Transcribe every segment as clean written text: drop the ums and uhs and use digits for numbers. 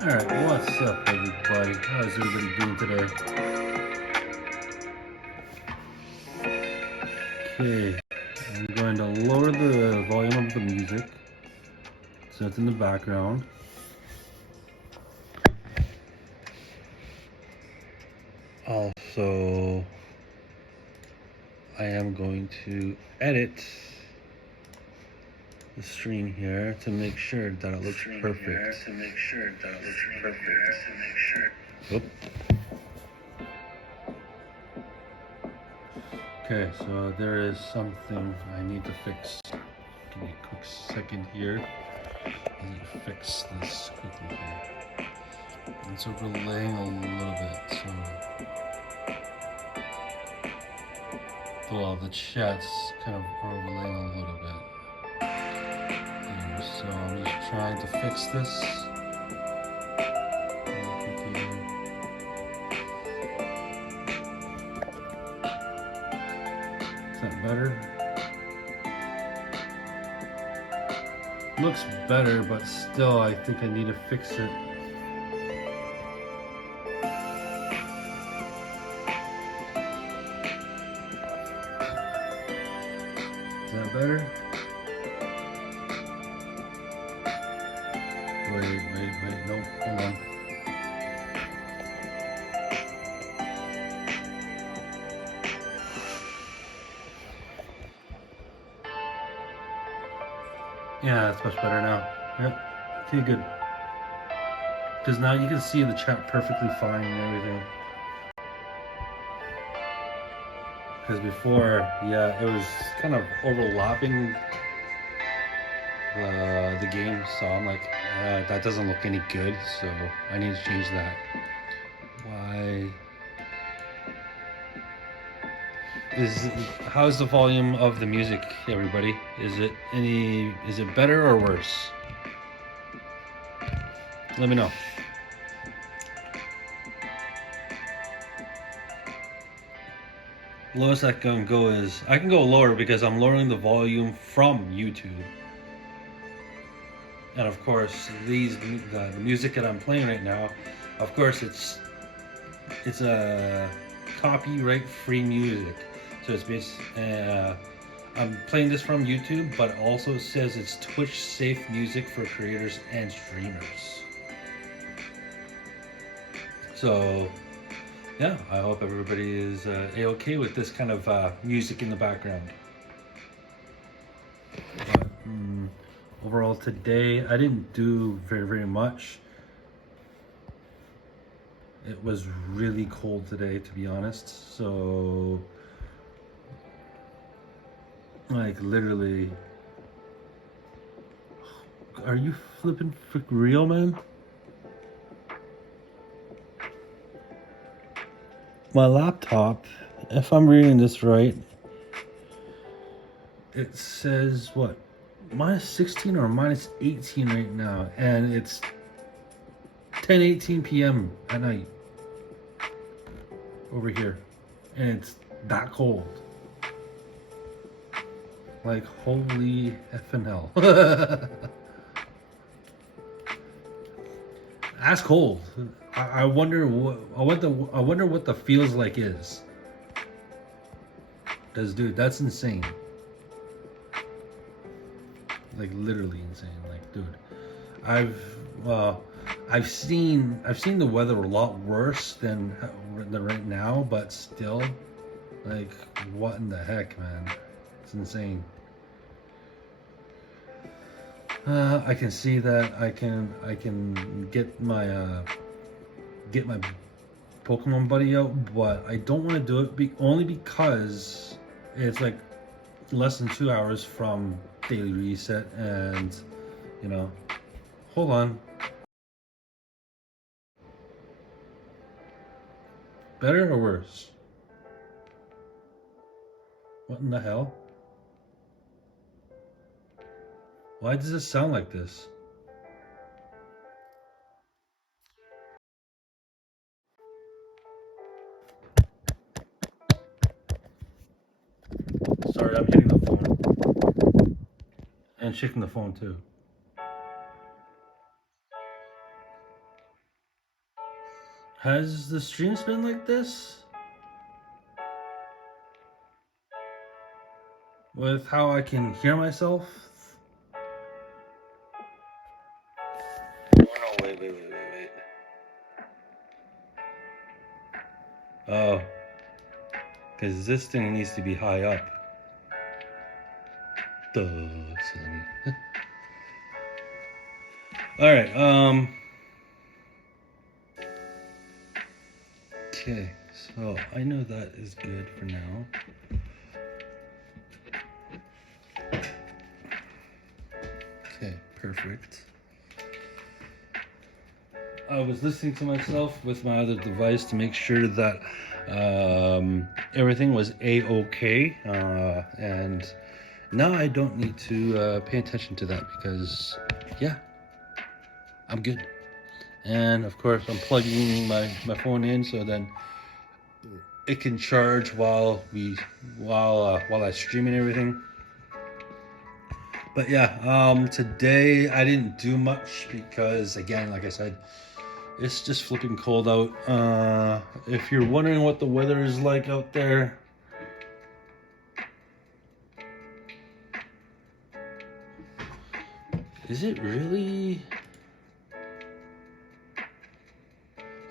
Alright, what's up everybody? How's everybody doing today? Okay, I'm going to lower the volume of the music so it's in the background. Also, I am going to edit the stream here to make sure that it looks perfect. Oop. Okay, so there is something I need to fix. Give me a quick second here. I need to fix this quickly here. It's overlaying a little bit, so well, the chat's kind of overlaying a little bit. There, so I'm just trying to fix this. Is that better? Looks better, but still I think I need to fix it. Is that better? Wait, nope, hold on. Yeah, that's much better now. Yep, okay, good. Because now you can see the chat perfectly fine and everything. Because before, yeah, it was kind of overlapping the game, so I'm like, that doesn't look any good, so I need to change that. Why? How's the volume of the music, everybody? Is it better or worse? Let me know. lowest I can go is, I can go lower because I'm lowering the volume from YouTube. And of course, the music that I'm playing right now, of course, it's a copyright free music. So it's I'm playing this from YouTube, but also it says it's Twitch safe music for creators and streamers. So yeah, I hope everybody is a-okay with this kind of music in the background. But, overall today, I didn't do very much. It was really cold today, to be honest. So, like, literally, are you flipping frick real, man? My laptop, if I'm reading this right, it says what? Minus 16 or minus 18 right now, and it's 10:18 p.m. at night over here, and it's that cold. Like, holy effing hell. That's cold. I wonder what the feels like is. Cause dude, that's insane. Like literally insane. Like, dude, I've seen the weather a lot worse than right now, but still, like, what in the heck, man? It's insane. I can see that I can get my Pokemon buddy out, but I don't want to do it only because it's like less than 2 hours from daily reset, and you know, hold on. Better or worse? What in the hell? Why does it sound like this? Sorry, I'm hitting the phone. And shaking the phone too. Has the streams been like this? With how I can hear myself? Oh no, wait. Oh. Because this thing needs to be high up. Duh, silly. Alright, okay, so I know that is good for now. Okay, perfect. I was listening to myself with my other device to make sure that everything was a-okay, and now I don't need to pay attention to that because, yeah, I'm good. And of course, I'm plugging my phone in so then it can charge while I stream and everything. But yeah, today I didn't do much because, again, like I said, it's just flipping cold out. If you're wondering what the weather is like out there, is it really?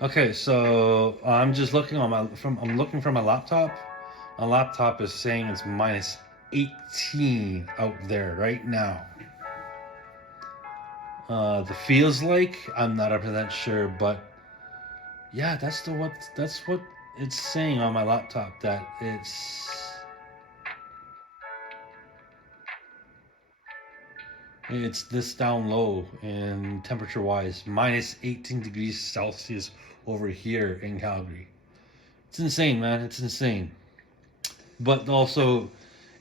Okay, so I'm just looking on I'm looking from my laptop. My laptop is saying it's minus 18 out there right now. The feels like, I'm not 100% sure, but yeah, that's what it's saying on my laptop, that it's this down low in temperature wise, minus 18 degrees Celsius over here in Calgary. It's insane, man. It's insane. But also,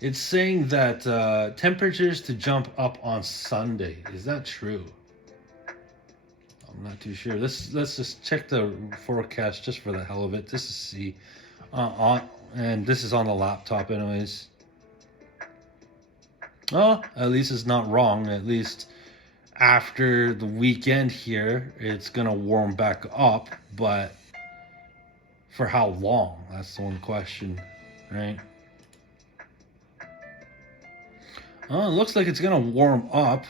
it's saying that temperatures to jump up on Sunday. Is that true? I'm not too sure. Let's just check the forecast just for the hell of it, just to see. And this is on the laptop anyways. Oh, at least it's not wrong. At least after the weekend here, it's gonna warm back up, but for how long? That's the one question, right? Oh, it looks like it's gonna warm up.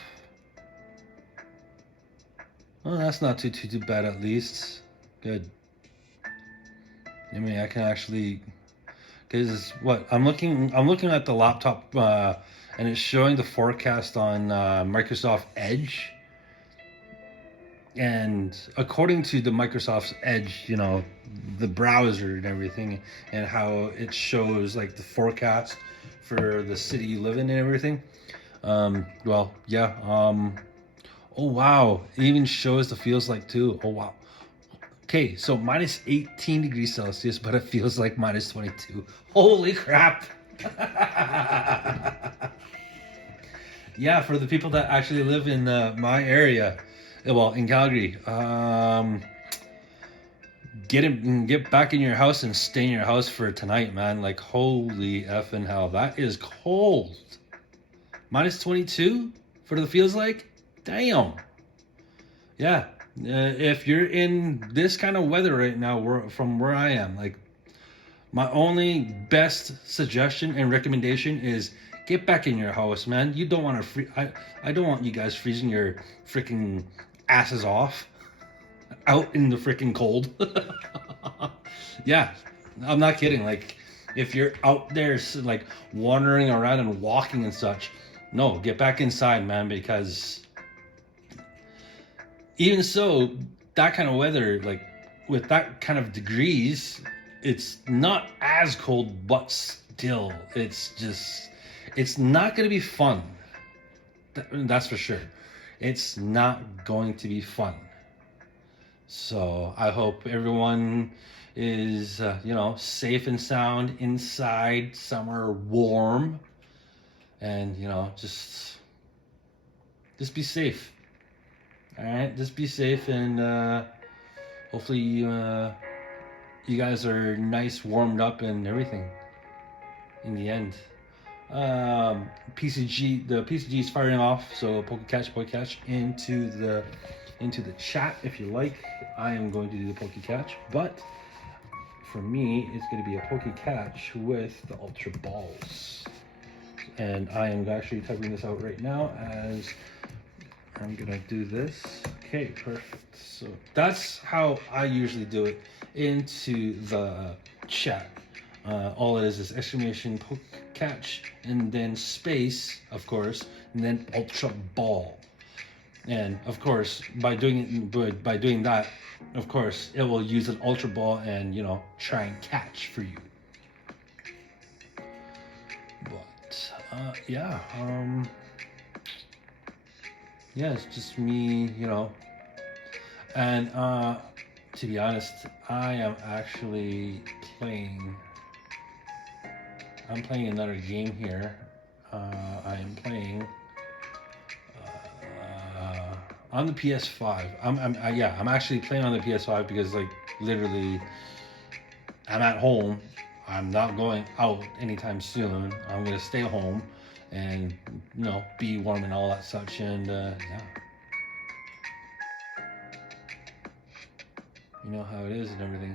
Oh, that's not too bad at least. Good. I mean, I can actually, because what I'm looking at the laptop, and it's showing the forecast on Microsoft Edge. And according to the Microsoft's Edge, you know, the browser and everything, and how it shows like the forecast for the city you live in and everything. Well, yeah. Oh wow, it even shows the feels like too. Oh wow. Okay, so minus 18 degrees Celsius, but it feels like minus 22. Holy crap! Yeah, for the people that actually live in my area, well, in Calgary, get back in your house and stay in your house for tonight, man. Like, holy effing hell, that is cold. Minus 22 for the feels like? Damn. Yeah, if you're in this kind of weather right now, from where I am, like, my only best suggestion and recommendation is get back in your house, man. You don't want to I don't want you guys freezing your freaking asses off out in the freaking cold. Yeah, I'm not kidding. Like, if you're out there like wandering around and walking and such, no, get back inside, man, because even so, that kind of weather, like with that kind of degrees, it's not as cold, but still, it's not going to be fun. That's for sure. It's not going to be fun. So I hope everyone is, safe and sound inside, somewhere warm, and just be safe. All right, just be safe, and hopefully you guys are nice, warmed up, and everything. In the end, the PCG is firing off. So Poke Catch into the chat if you like. I am going to do the Poke Catch, but for me, it's going to be a Poke Catch with the Ultra Balls, and I am actually typing this out right now as I'm gonna do this. Okay, perfect. So that's how I usually do it into the chat. All it is exclamation Poke Catch and then space, of course, and then Ultra Ball. And of course, by doing that, of course, it will use an Ultra Ball and try and catch for you. But yeah. Yeah, it's just me, and to be honest, I am actually I'm playing another game here. I am playing on the PS5. I'm actually playing on the PS5 because, like, literally, I'm at home. I'm not going out anytime soon. I'm gonna stay home and be warm and all that such, and yeah, you know how it is and everything.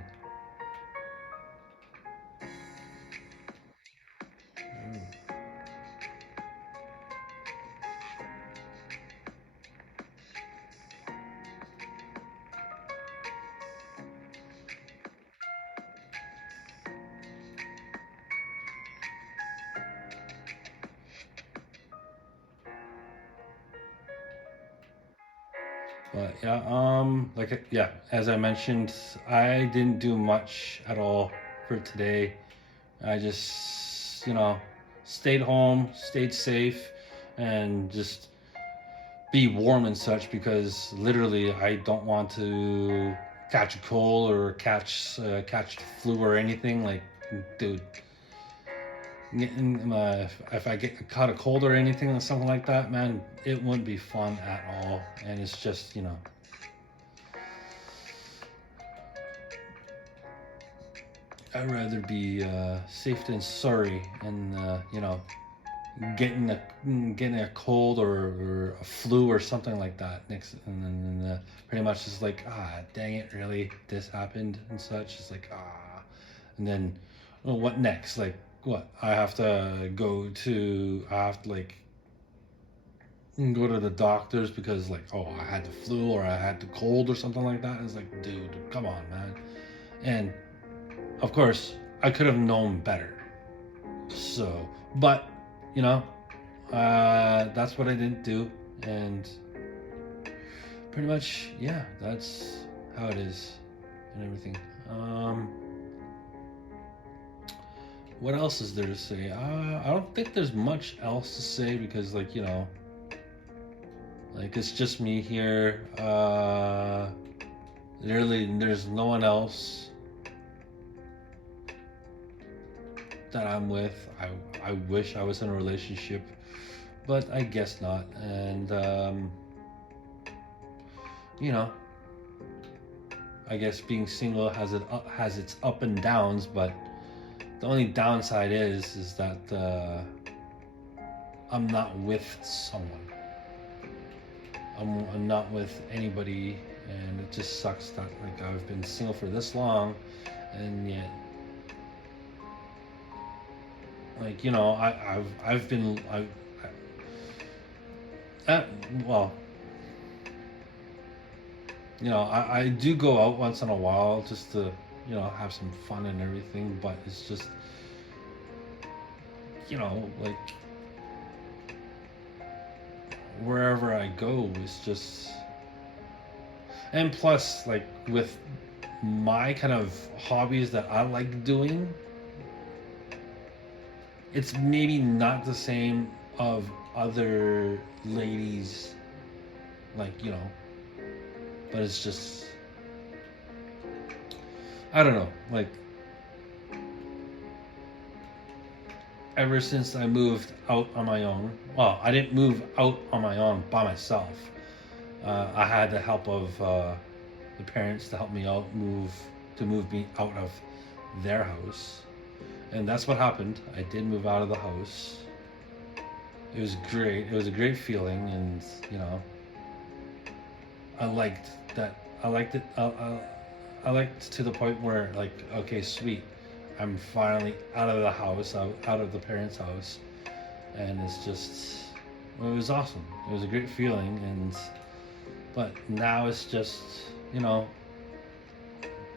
But yeah, as I mentioned, I didn't do much at all for today. I just, stayed home, stayed safe, and just be warm and such, because literally I don't want to catch a cold or catch the flu or anything. Like, dude, if I get caught a cold or anything or something like that, man, it wouldn't be fun at all. And it's just, I'd rather be safe than sorry, and getting a cold or a flu or something like that next, and then pretty much it's like, dang it, really, this happened and such. It's like, and then, well, what next? Like, what? I have to like go to the doctors because, like, oh, I had the flu or I had the cold or something like that. It's like, dude, come on, man. And of course, I could have known better. So, but you know, that's what I didn't do, and pretty much, yeah, that's how it is and everything. What else is there to say? I don't think there's much else to say because, like, like, it's just me here. Literally, there's no one else that I'm with. I wish I was in a relationship, but I guess not. And I guess being single has its up and downs, but the only downside is that I'm not with someone. I'm not with anybody, and it just sucks that, like, I've been single for this long, and yet, like, I do go out once in a while just to, have some fun and everything, but it's just, like, wherever I go is just, and plus, like, with my kind of hobbies that I like doing, it's maybe not the same of other ladies, like, but it's just, I don't know, like, ever since I moved out on my own, well, I didn't move out on my own by myself. I had the help of the parents to help me out, move me out of their house. And that's what happened. I did move out of the house. It was great. It was a great feeling, and I liked that. I liked it. I liked to the point where, like, okay, sweet, I'm finally out of the house, out of the parents' house, and it's just, it was awesome. It was a great feeling, but now it's just,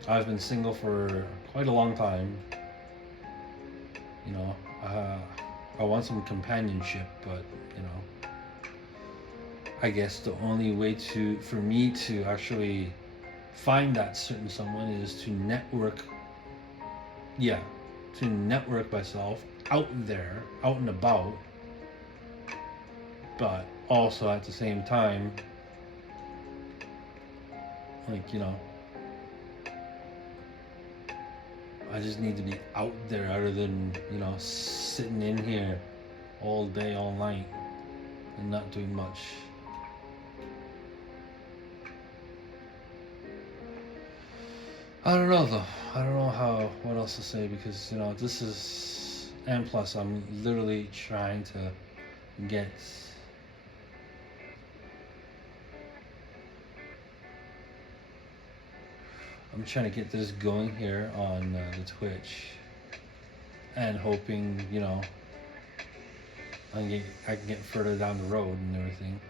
I've been single for quite a long time. I want some companionship, but I guess the only way for me to actually find that certain someone is to network. Yeah, to network myself out there, out and about, but also at the same time, like, I just need to be out there other than, sitting in here all day, all night, and not doing much. I don't know, though. I don't know what else to say, because, this is, and plus I'm literally trying to get, this going here on the Twitch, and hoping, I can get further down the road and everything.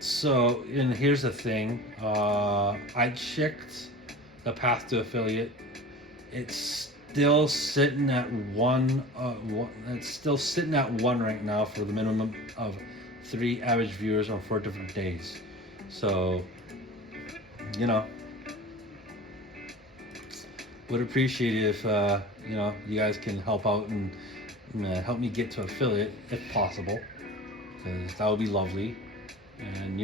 So, and here's the thing, I checked the path to affiliate. It's still sitting at one. It's still sitting at 1 right now for the minimum of 3 average viewers on 4 different days. So, would appreciate it if you guys can help out and help me get to affiliate if possible, because that would be lovely. And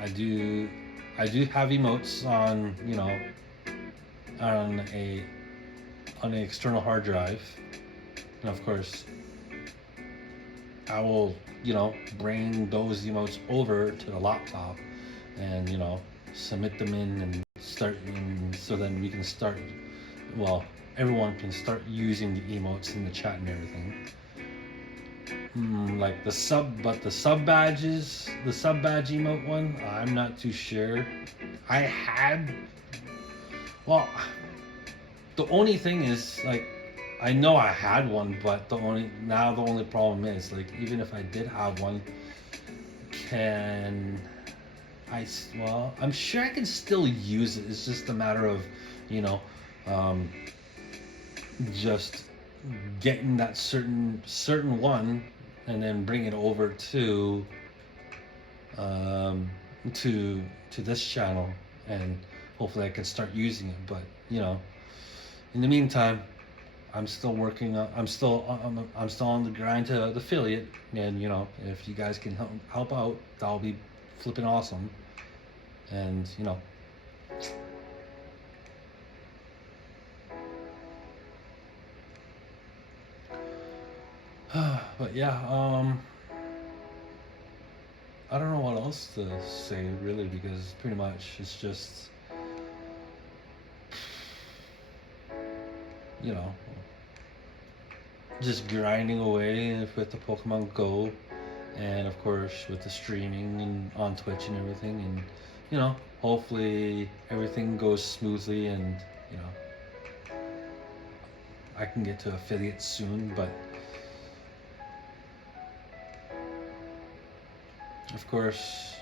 I do have emotes on on an external hard drive, and of course I will bring those emotes over to the laptop, and submit them in and start in, so then we can start, well, everyone can start using the emotes in the chat and everything. Like the sub badge emote one, I'm not too sure. I had, well, the only thing is, like, I know I had one, but the only problem is, like, even if I did have one, can well, I'm sure I can still use it. It's just a matter of, you know, just getting that certain one, and then bring it over to to this channel, and hopefully I can start using it. But in the meantime, I'm still working. I'm still on the grind to the affiliate, and if you guys can help out, that'll be flipping awesome. And but yeah, I don't know what else to say really, because pretty much it's just just grinding away with the Pokemon Go, and of course with the streaming and on Twitch and everything, and hopefully everything goes smoothly, and I can get to affiliate soon. But of course,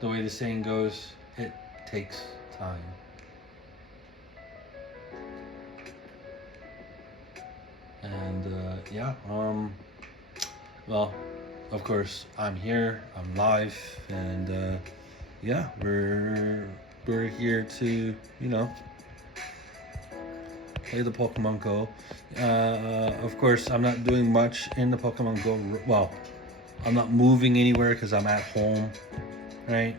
the way the saying goes, it takes time. And well, of course, I'm here, I'm live, and yeah, we're here to play the Pokemon Go. Of course, I'm not doing much in the Pokemon Go. Well, I'm not moving anywhere because I'm at home, right?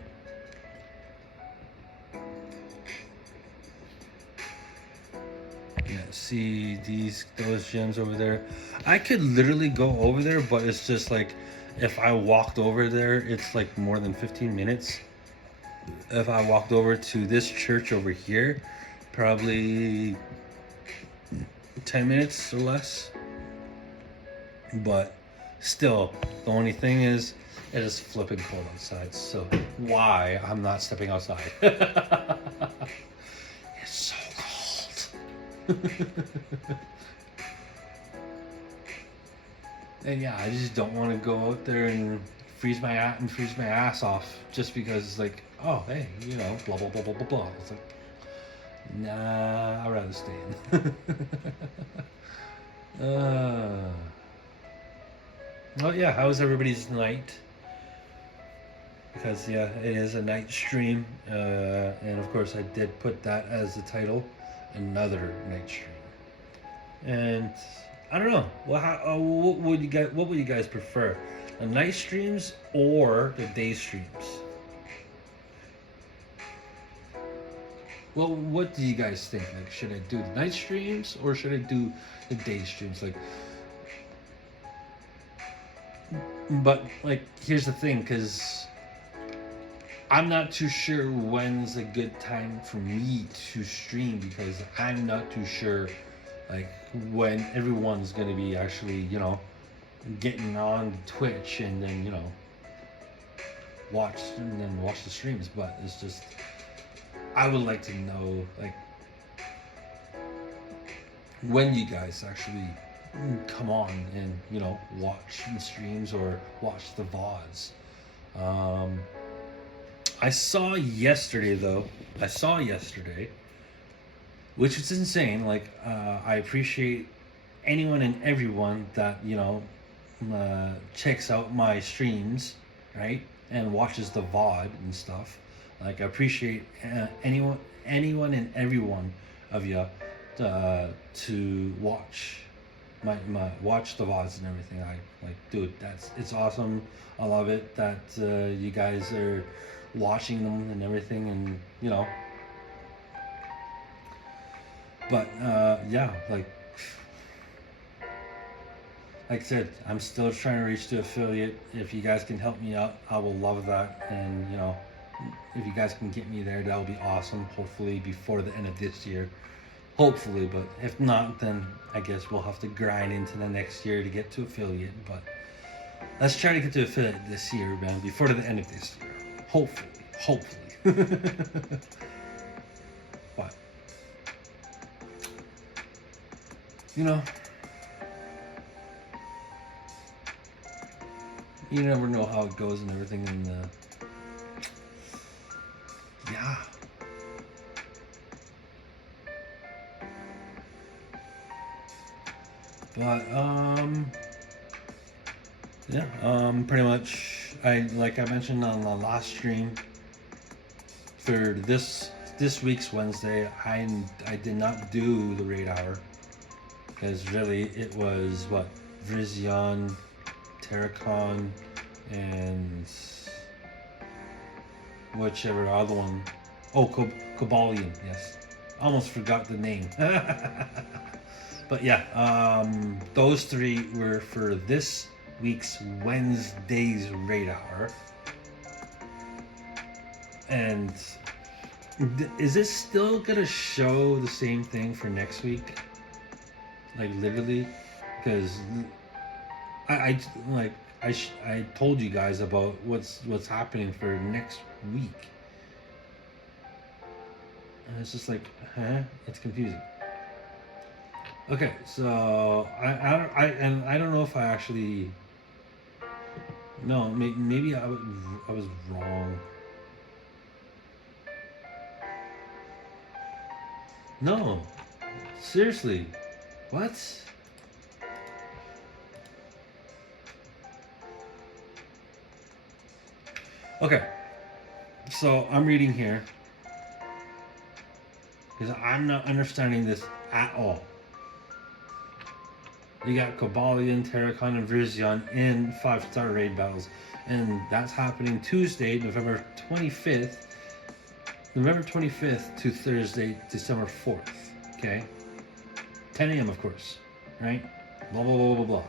Yeah, see those gyms over there. I could literally go over there, but it's just like, if I walked over there, it's like more than 15 minutes. If I walked over to this church over here, probably 10 minutes or less. But still, the only thing is, it is flipping cold outside, so why I'm not stepping outside. It's so cold. And yeah, I just don't want to go out there and freeze my ass off just because it's like, oh hey, blah blah blah blah blah blah. It's like, nah, I'd rather stay in. Well, yeah, how was everybody's night? Because yeah, it is a night stream, and of course I did put that as the title, another night stream. And I don't know, what would you guys prefer, the night streams or the day streams? Well, what do you guys think? Like, should I do the night streams or should I do the day streams? Like, but like, here's the thing, because I'm not too sure when's a good time for me to stream, because I'm not too sure like when everyone's gonna be actually getting on Twitch and then watch the streams. But it's just, I would like to know, like, when you guys actually come on and watch the streams or watch the VODs. I saw yesterday, which is insane. Like, I appreciate anyone and everyone that checks out my streams, right, and watches the VOD and stuff. Like, I appreciate anyone and everyone of you to watch my watch the VODs and everything. I like, dude, it's awesome. I love it that you guys are watching them and everything, and but yeah, like I said, I'm still trying to reach the affiliate. If you guys can help me out, I will love that. And If you guys can get me there, that would be awesome. Hopefully before the end of this year. Hopefully, but if not, then I guess we'll have to grind into the next year to get to affiliate. But let's try to get to affiliate this year, man, before the end of this year. Hopefully. But, you know, you never know how it goes and everything. And yeah. But yeah, pretty much like I mentioned on the last stream for this week's Wednesday, I did not do the raid hour because really it was what Vrizion, Terracon, and whichever other one. Oh, Cobalion, yes. Almost forgot the name. But yeah, those three were for this week's Wednesday's raid hour. And is this still gonna show the same thing for next week? Like literally, because I told you guys about what's happening for next week, and it's just like, it's confusing. Okay, so I don't know if I actually. No, maybe I was wrong. No, seriously, what? Okay, so I'm reading here because I'm not understanding this at all. You got Cobalion, Terracon, and Vrizion in 5-star raid battles, and that's happening Tuesday, November 25th to Thursday, December 4th. Okay, 10 a.m. of course, right? Blah blah blah blah blah.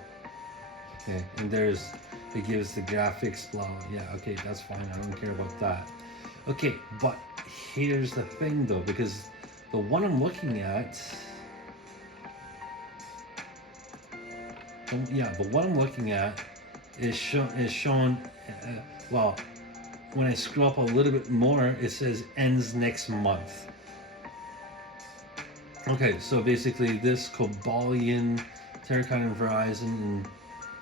Okay, and it gives the graphics, blah. Yeah, okay, that's fine. I don't care about that. Okay, but here's the thing though, because the one I'm looking at. The one I'm looking at is shown. Well, when I scroll up a little bit more, it says ends next month. Okay, so basically this Cobalion, Terracon, and Verizon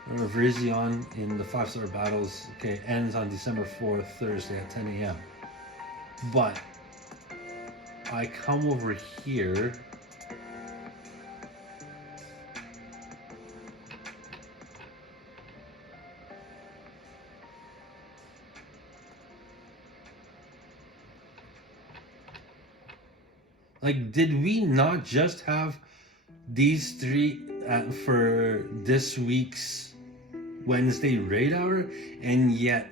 and Vrizion in the 5-star battles, okay, ends on December 4th, Thursday at 10 a.m. But I come over here. Like, did we not just have these three for this week's Wednesday raid hour? And yet,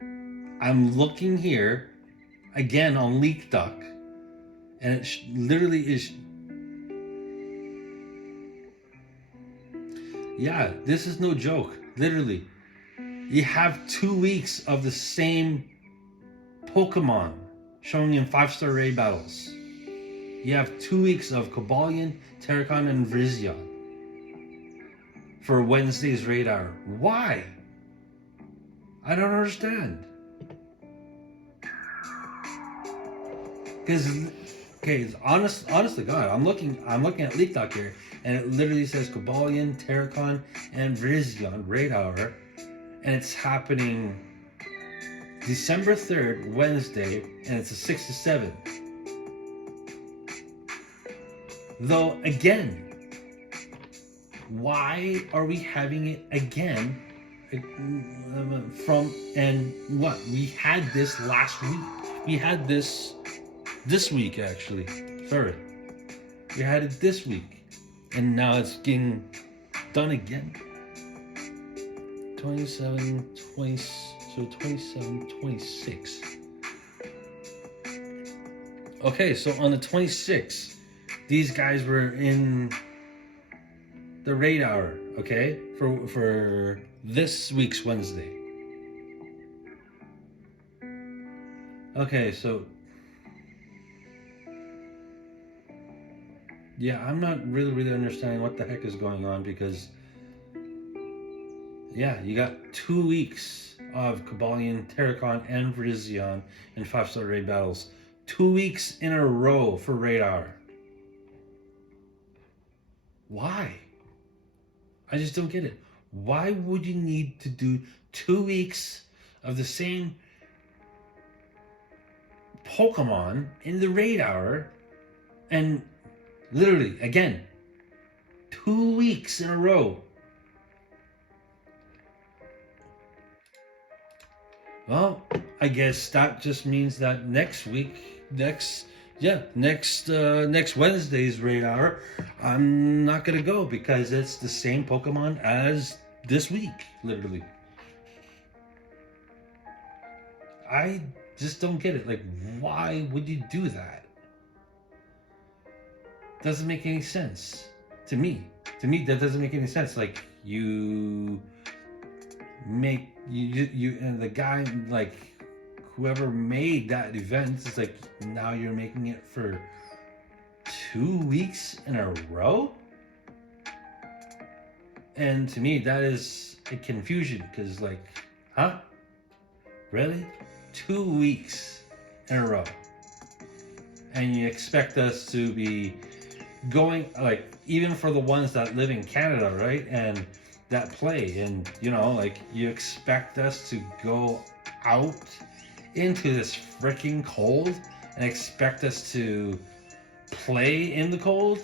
I'm looking here again on Leak Duck, and it literally is. Yeah, this is no joke. Literally, you have 2 weeks of the same Pokemon showing in 5-star raid battles. You have 2 weeks of Cobalion, Terracon, and Vrizion for Wednesday's raid hour. Why? I don't understand. Because, okay, honest to God, I'm looking at Leak Doc here, and it literally says Cobalion, Terracon, and Vrizion raid hour, and it's happening December 3rd, Wednesday, and it's a 6 to 7. Though, again, why are we having it again from, and what? We had this last week. We had this week, actually. Sorry. We had it this week. And now it's getting done again. 27, 26. Okay, so on the 26th, these guys were in the raid hour, okay, for this week's Wednesday. Okay, so yeah, I'm not really understanding what the heck is going on because yeah, you got 2 weeks of Kabalion, Terracon, and Virizion in 5-star raid battles. 2 weeks in a row for raid hour. Why? I just don't get it. Why would you need to do 2 weeks of the same Pokemon in the raid hour and literally, again, 2 weeks in a row? Well, I guess that just means that next Wednesday's raid hour, I'm not gonna go because it's the same Pokemon as this week, literally. I just don't get it. Like, why would you do that? Doesn't make any sense to me. To me, that doesn't make any sense. Like, you and the guy, like, whoever made that event is like, now you're making it for 2 weeks in a row. And to me, that is a confusion because, like, huh? Really? 2 weeks in a row. And you expect us to be going, like, even for the ones that live in Canada, right? And that play, and you know, like, you expect us to go out into this freaking cold and expect us to play in the cold?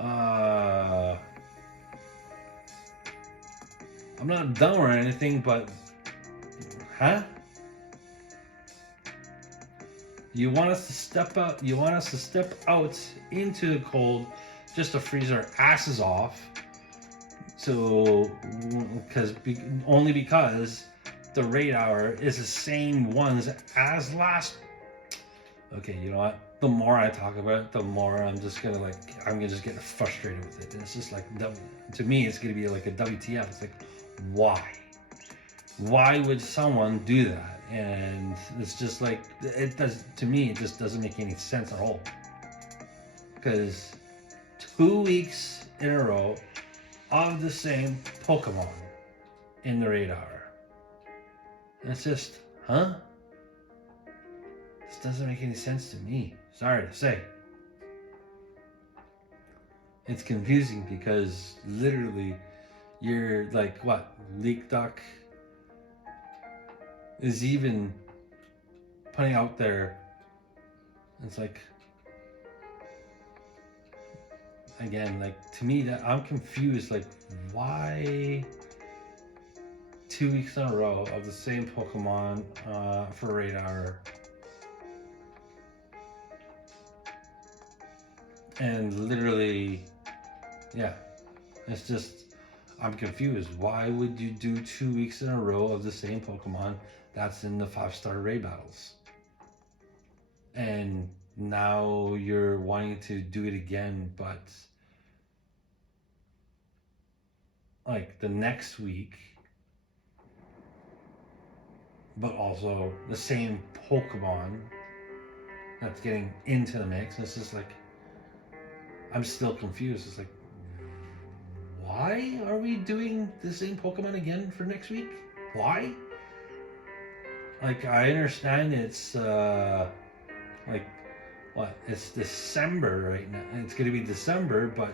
I'm not dumb or anything, but huh? You want us to step out? You want us to step out into the cold just to freeze our asses off? So, only because the raid hour is the same ones as last. Okay, you know what? The more I talk about it, the more I'm just gonna get frustrated with it. And it's just like, to me, it's gonna be like a WTF. It's like, why? Why would someone do that? And it's just like, to me, it just doesn't make any sense at all. Because 2 weeks in a row of the same Pokemon in the raid hour. And it's just, huh? This doesn't make any sense to me. Sorry to say. It's confusing because literally you're like, what? Leak Duck is even putting out there. It's like, again, like, to me, that I'm confused. Like, why 2 weeks in a row of the same Pokemon for raid hour? And literally, yeah, it's just, I'm confused. Why would you do 2 weeks in a row of the same Pokemon that's in the 5-star raid battles? And now you're wanting to do it again, but like the next week, but also the same Pokemon that's getting into the mix. It's just like, I'm still confused. It's like, why are we doing the same Pokemon again for next week? Why? Like, I understand it's like, what? It's December right now. It's gonna be December, but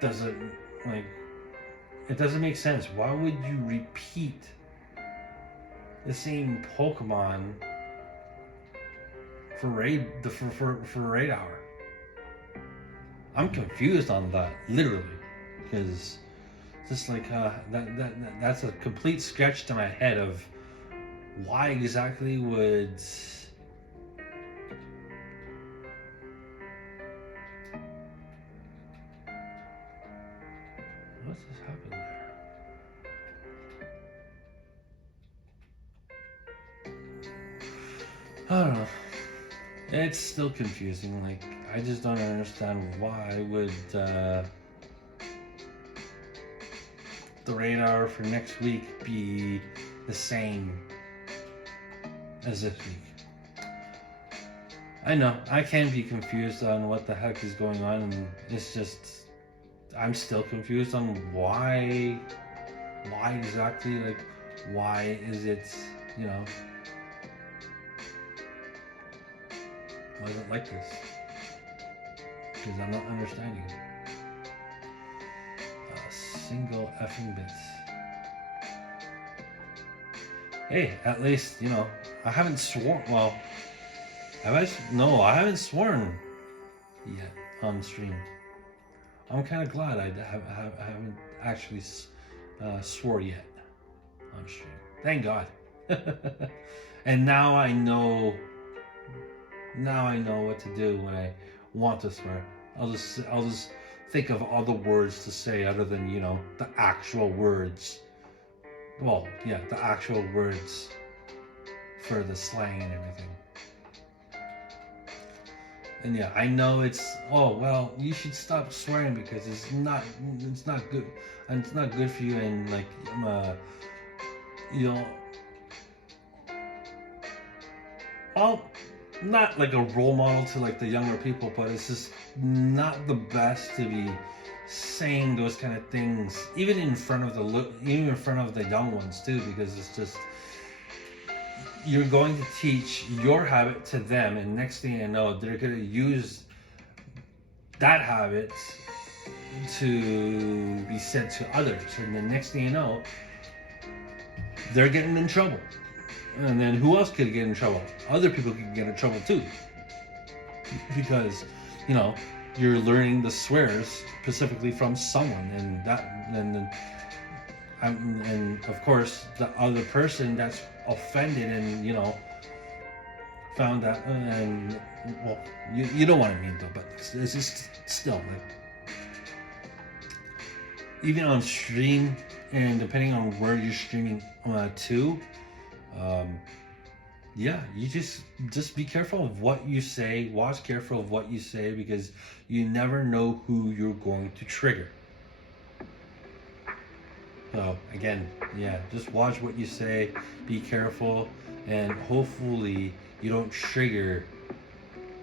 doesn't, like, it doesn't make sense. Why would you repeat the same Pokemon for raid hour? I'm confused on that, literally, because just like that's a complete sketch to my head of why exactly would what's this happened there? I don't know. It's still confusing. Like, I just don't understand why would the radar for next week be the same as this week. I know, I can be confused on what the heck is going on, and it's just, I'm still confused on why exactly, like, why is it, you know, why is it like this? Because I'm not understanding it. A single effing bit. Hey, at least, you know, I haven't sworn, well, no, I haven't sworn yet on stream. I'm kind of glad I haven't actually swore yet on stream. Thank God. And now I know what to do when I want to swear. I'll just think of other words to say other than, you know, the actual words. Well, yeah, the actual words for the slang and everything. And yeah, I know it's, oh, well, you should stop swearing because it's not good, and it's not good for you, and like, you know, I'll not like a role model to like the younger people, but it's just not the best to be saying those kind of things, even in front of the young ones too, because it's just, you're going to teach your habit to them, and next thing you know, they're going to use that habit to be said to others, and then next thing you know, they're getting in trouble. And then who else could get in trouble? Other people could get in trouble too, because, you know, you're learning the swears specifically from someone, and of course the other person that's offended and, you know, found that, and well, you don't want to mean though, but it's just still like, even on stream, and depending on where you're streaming to, yeah, you just be careful of what you say. Watch careful of what you say, because you never know who you're going to trigger. So again, yeah, just watch what you say, be careful, and hopefully you don't trigger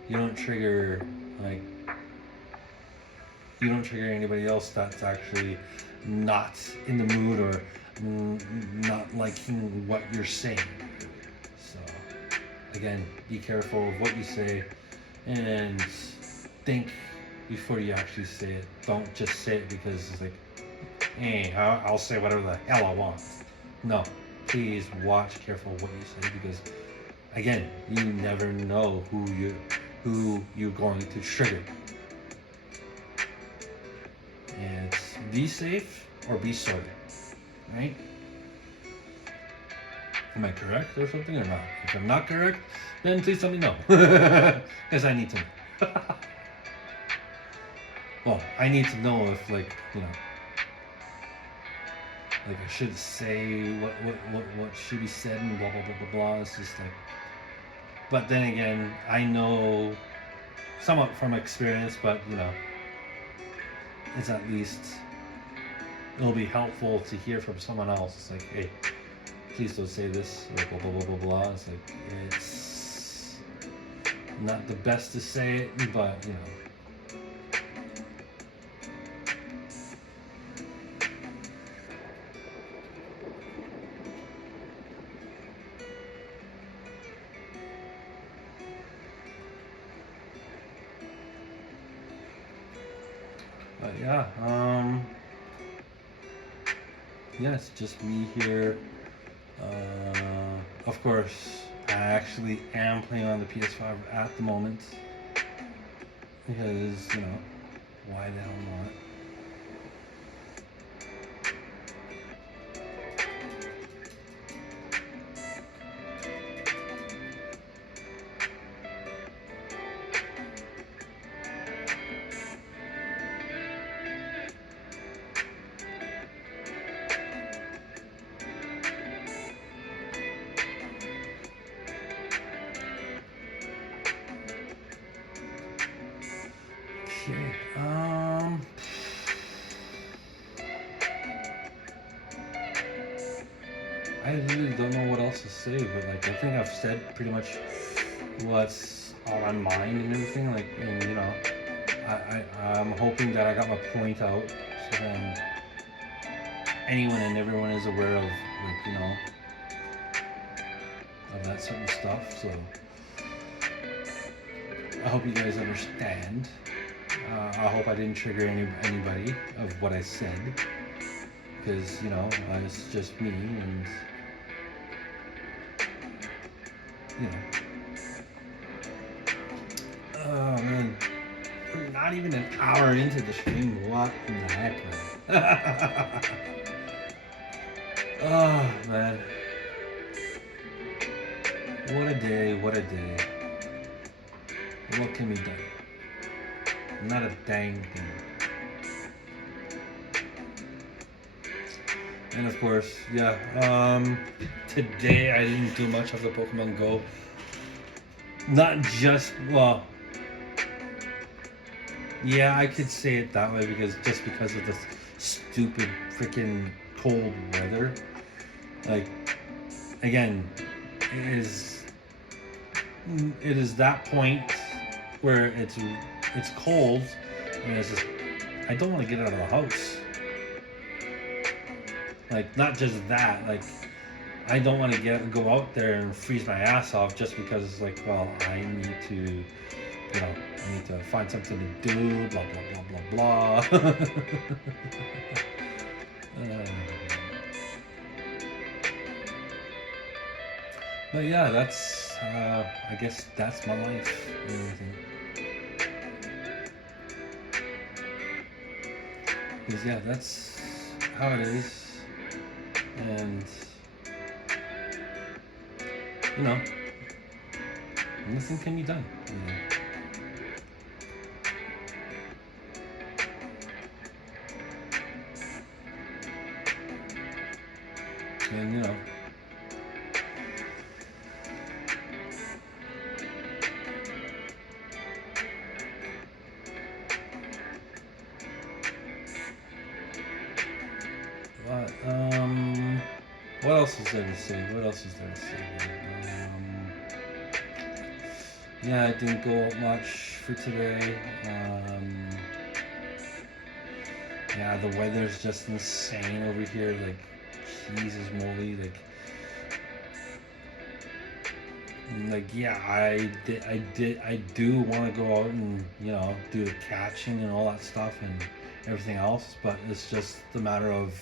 anybody else that's actually not in the mood or not liking what you're saying. So again, be careful of what you say, and think before you actually say it. Don't just say it because it's like, hey, I'll say whatever the hell I want. No, please watch careful what you say, because again, you never know who you're going to trigger. And be safe or be sorry, right? Am I correct or something or not? If I'm not correct, then please let me know, because I need to know. Well, I need to know if, like, you know, like I should say what should be said and blah blah blah blah blah. It's just like, but then again, I know somewhat from experience, but you know, it's at least, it'll be helpful to hear from someone else. It's like, hey, please don't say this, or blah blah blah blah blah. It's like, it's not the best to say it, but you know. But yeah, yeah, it's just me here. Of course, I actually am playing on the PS5 at the moment, because, you know, why the hell not? Okay, I really don't know what else to say, but like I think I've said pretty much what's on my mind and everything. Like, and you know, I'm hoping that I got my point out, so then anyone and everyone is aware of, like, you know, of that certain stuff. So I hope you guys understand. I hope I didn't trigger anybody of what I said, because, you know, it's just me, and you know. Oh man, we're not even an hour into the stream. What in the heck, man? Oh man, what a day! What a day! What can be done? Not a dang thing. And of course, yeah, today I didn't do much of the Pokemon Go. Not just, well, yeah, I could say it that way, because of the stupid freaking cold weather. Like, again, it is that point where it's cold, and it's just, I don't want to get out of the house. Like, not just that, like, I don't want to go out there and freeze my ass off just because, like, well, I need to, you know, I need to find something to do, blah, blah, blah, blah, blah. But yeah, that's, I guess that's my life and everything. Because, yeah, that's how it is. And, you know, nothing can be done, you know. And, you know, what else is there to say? What else is there to say? Yeah, I didn't go out much for today. Yeah, the weather's just insane over here. Like, Jesus moly, yeah, I do want to go out and, you know, do the catching and all that stuff and everything else, but it's just a matter of,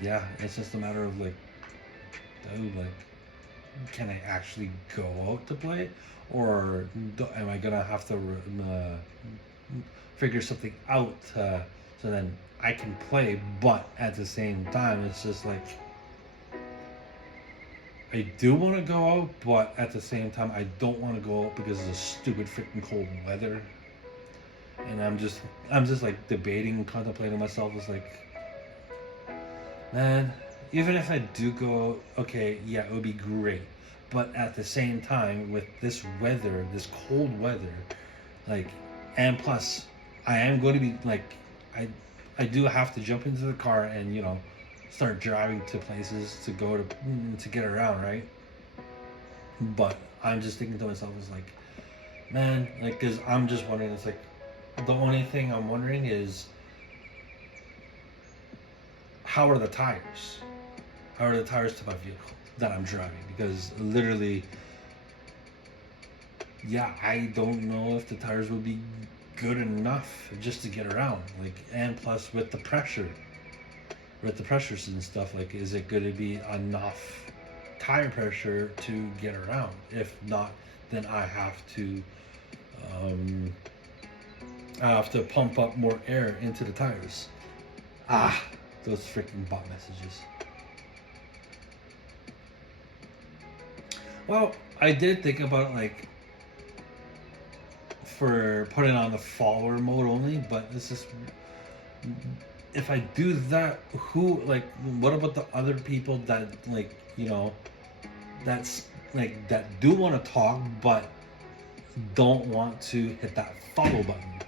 yeah, it's just a matter of, like, dude, like, can I actually go out to play, or am I gonna have to figure something out so then I can play? But at the same time, it's just like, I do want to go out, but at the same time, I don't want to go out because of the stupid freaking cold weather. And I'm just like debating, contemplating myself. It's like, man, even if I do go out, okay, yeah, it would be great. But at the same time, with this weather, this cold weather, like, and plus, I am going to be like, I do have to jump into the car and, you know, start driving to places to go to get around, right? But I'm just thinking to myself, is like, man, like, because I'm just wondering, it's like, the only thing I'm wondering is, how are the tires? How are the tires to my vehicle that I'm driving? Because literally, yeah, I don't know if the tires would be good enough just to get around. Like, and plus with the pressures and stuff, like, is it going to be enough tire pressure to get around? If not, then I have to pump up more air into the tires. Those freaking bot messages. Well, I did think about, like, for putting on the follower mode only, but it's just, if I do that, who, like, what about the other people that, like, you know, that's, like, that do want to talk but don't want to hit that follow button?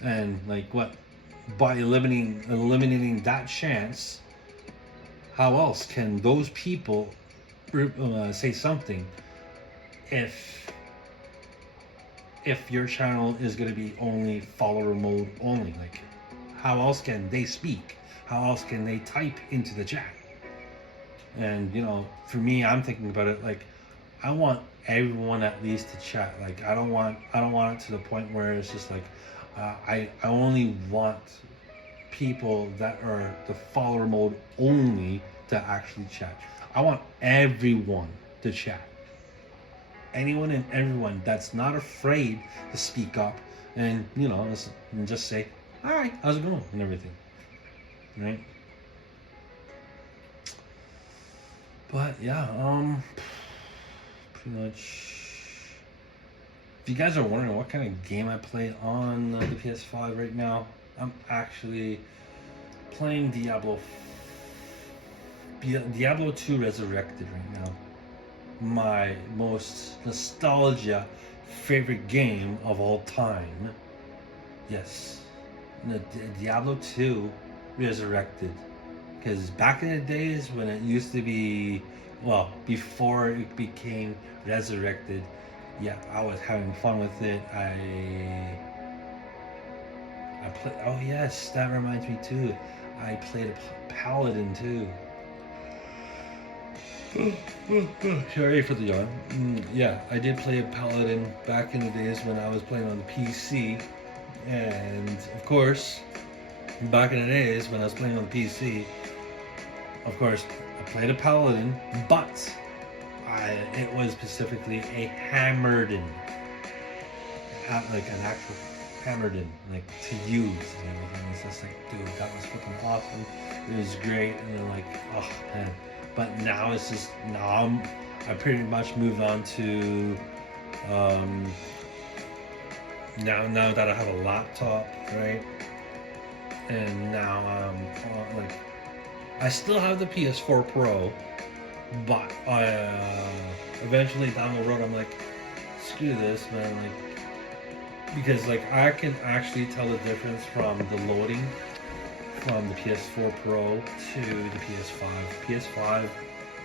And, like, what, by eliminating that chance, how else can those people say something if your channel is going to be only follower mode only? Like, how else can they speak? How else can they type into the chat? And for me, I'm thinking about it like, I want everyone at least to chat. Like, I don't want it to the point where it's just like, I only want people that are the follower mode only to actually chat. I want everyone to chat. Anyone and everyone that's not afraid to speak up and and just say, "Hi, how's it going?" and everything, right? But yeah, pretty much. If you guys are wondering what kind of game I play on the PS5 right now, I'm actually playing Diablo 2 Resurrected right now. My most nostalgia favorite game of all time. Yes, the Diablo 2 Resurrected. Because back in the days when it used to be, well, before it became Resurrected, yeah, I was having fun with it. I played. Oh yes, that reminds me too. I played a Paladin too. Sorry for the yawn. Yeah, I did play a Paladin back in the days when I was playing on the PC, and of course, back in the days when I was playing on the PC, of course, I played a Paladin, but it was specifically a Hammerdin, like an actual Hammerdin, like to use and everything. It's just like, dude, that was freaking awesome. It was great, and then like, oh man. But now it's just I pretty much moved on to now that I have a laptop, right? And now like, I still have the PS4 Pro, but eventually down the road I'm like, screw this, man. Like, because like I can actually tell the difference from the loading from the PS4 Pro to the PS5. PS5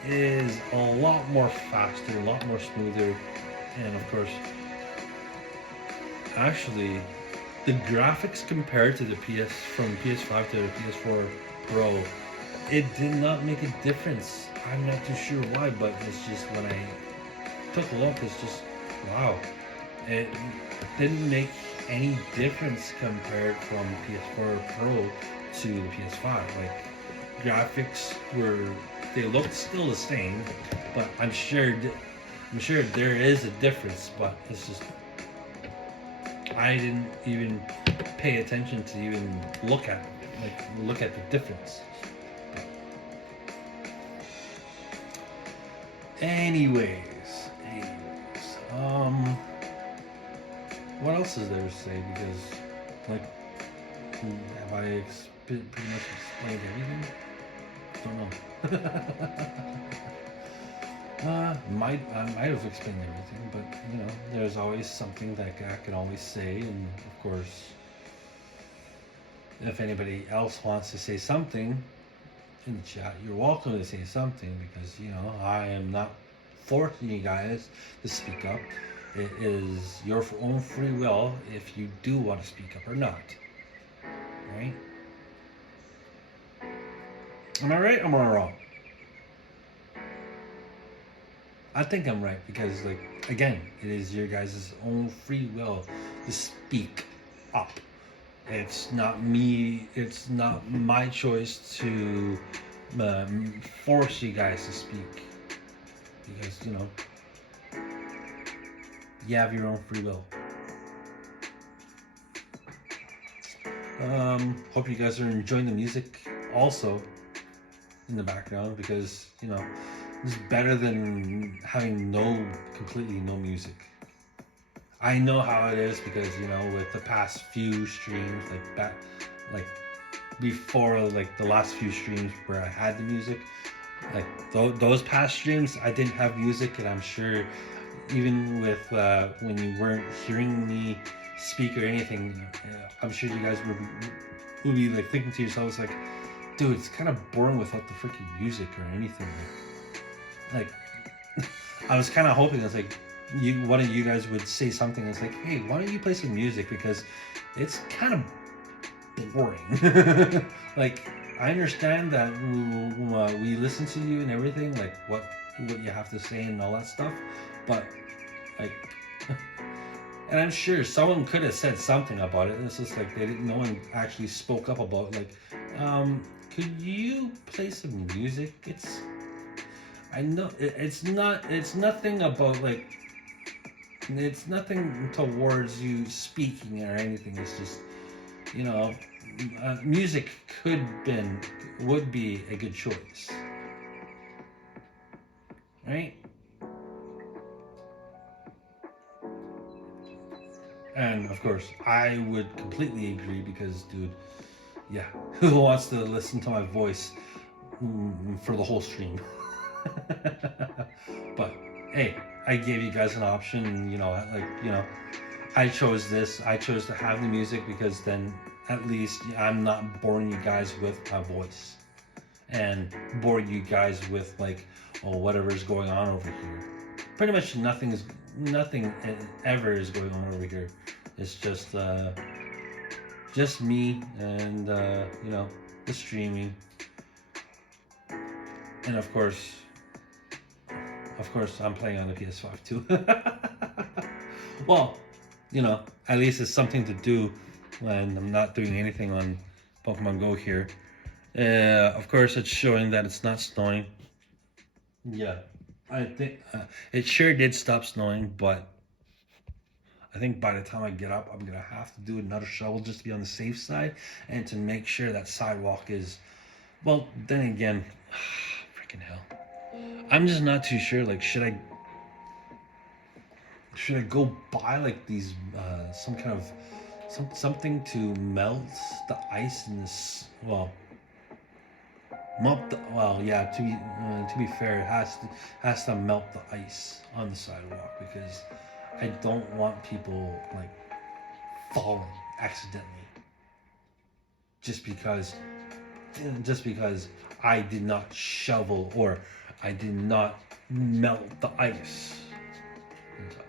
is a lot more faster, a lot more smoother, and of course, actually, the graphics compared to the from PS5 to the PS4 Pro, it did not make a difference. I'm not too sure why, but it's just when I took a look, it's just wow. It didn't make any difference compared from PS4 Pro to the PS5. Like, graphics they looked still the same, but I'm sure there is a difference, but it's just I didn't even pay attention to even look at the difference. Anyways, what else is there to say? Because, like, have I pretty much explained everything? Don't know. I might have explained everything, but there's always something that I can always say, and of course, if anybody else wants to say something in the chat, you're welcome to say something, because I am not forcing you guys to speak up. It is your own free will if you do want to speak up or not. Right? Am I right or am I wrong? I think I'm right, because, like, again, it is your guys' own free will to speak up. It's not my choice to force you guys to speak, because you have your own free will. Hope you guys are enjoying the music also in the background, because it's better than having completely no music. I know how it is, because with the past few streams, like before, like the last few streams where I had the music, like those past streams I didn't have music, and I'm sure even with when you weren't hearing me speak or anything, I'm sure you guys would be like thinking to yourselves like, dude, it's kind of boring without the freaking music or anything. Like I was kind of hoping it's like one of you guys would say something that's like, hey, why don't you play some music, because it's kind of boring. Like, I understand that we listen to you and everything, like what you have to say and all that stuff, but like, and I'm sure someone could have said something about it. It's just like no one actually spoke up about like, could you play some music? I know it's nothing about like, it's nothing towards you speaking or anything. It's just, you know, music would be a good choice, right? And of course, I would completely agree because, dude, yeah, who wants to listen to my voice for the whole stream? But hey, I gave you guys an option, you know, like, you know, I chose this. I chose to have the music because then at least I'm not boring you guys with my voice and boring you guys with like, oh, whatever's going on over here. Pretty much nothing ever is going on over here. It's just me and you know, the streaming, and of course I'm playing on the PS5 too. Well, you know, at least it's something to do when I'm not doing anything on Pokemon Go here. Of course, it's showing that it's not snowing. Yeah, I think it sure did stop snowing, but I think by the time I get up, I'm gonna have to do another shovel just to be on the safe side and to make sure that sidewalk is, well, then again, freaking hell. I'm just not too sure, like, should I go buy like these some kind of something to melt the ice in this, well, yeah, to be fair, it has to melt the ice on the sidewalk, because I don't want people like falling accidentally just because I did not shovel or I did not melt the ice and such.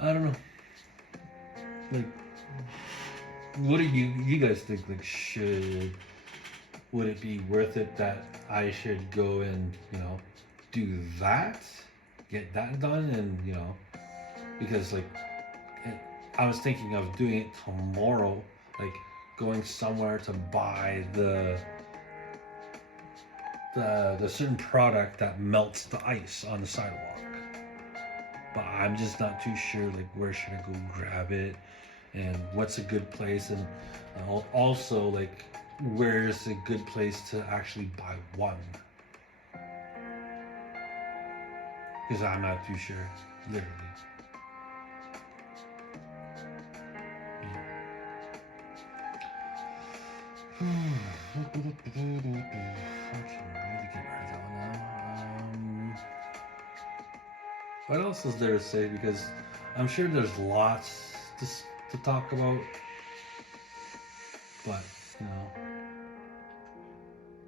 I don't know. Like, what do you guys think? Like, would it be worth it that I should go and, you know, do that, get that done, and, you know, because like I was thinking of doing it tomorrow, like going somewhere to buy the certain product that melts the ice on the sidewalk, but I'm just not too sure, like, where should I go grab it and what's a good place, and also like where's a good place to actually buy one, because I'm not too sure, literally. What else is there to say? Because I'm sure there's lots to talk about, but you know,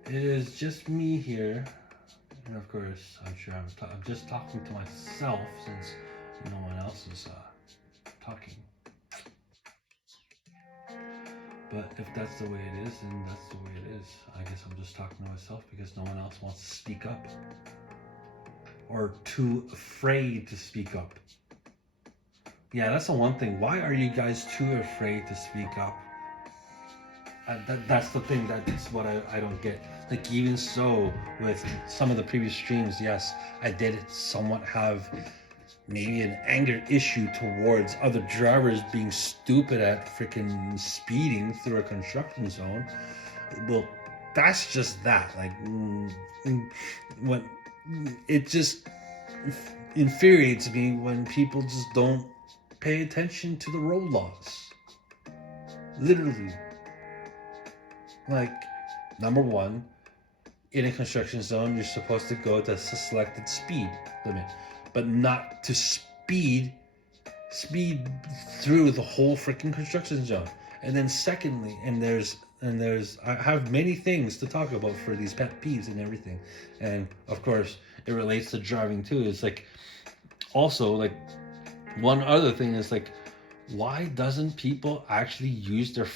it is just me here, and of course, I'm sure I'm just talking to myself since no one else is talking. But if that's the way it is, then that's the way it is. I guess I'm just talking to myself because no one else wants to speak up, or too afraid to speak up. Yeah, that's the one thing. Why are you guys too afraid to speak up? That's the thing. That's what I don't get. Like, even so, with some of the previous streams, yes, I did somewhat have maybe an anger issue towards other drivers being stupid at freaking speeding through a construction zone. Well, that's just that. Like, when it just infuriates me when people just don't pay attention to the road laws. Literally. Like, number one, in a construction zone, you're supposed to go to a selected speed limit, but not to speed through the whole freaking construction zone. And then secondly, and there's I have many things to talk about for these pet peeves and everything, and of course it relates to driving too. It's like also like one other thing is like, why doesn't people actually use their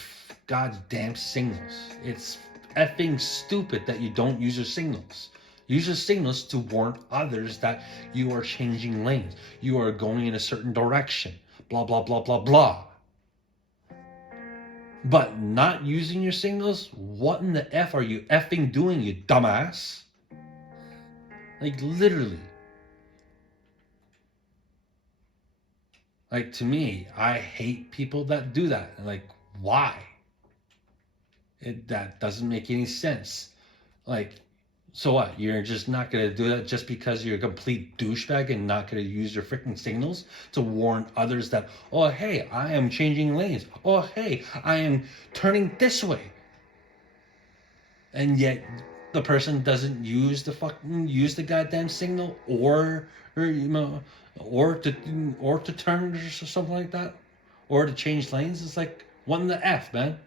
goddamn signals? It's effing stupid that you don't use your signals. Use your signals to warn others that you are changing lanes. You are going in a certain direction. Blah, blah, blah, blah, blah. But not using your signals? What in the F are you effing doing, you dumbass? Like, literally. Like, to me, I hate people that do that. Like, why? That doesn't make any sense. Like, so what? You're just not going to do that just because you're a complete douchebag and not going to use your freaking signals to warn others that, oh, hey, I am changing lanes. Oh, hey, I am turning this way. And yet the person doesn't use the goddamn signal or you know or to turn or something like that, or to change lanes. It's like, what in the F, man?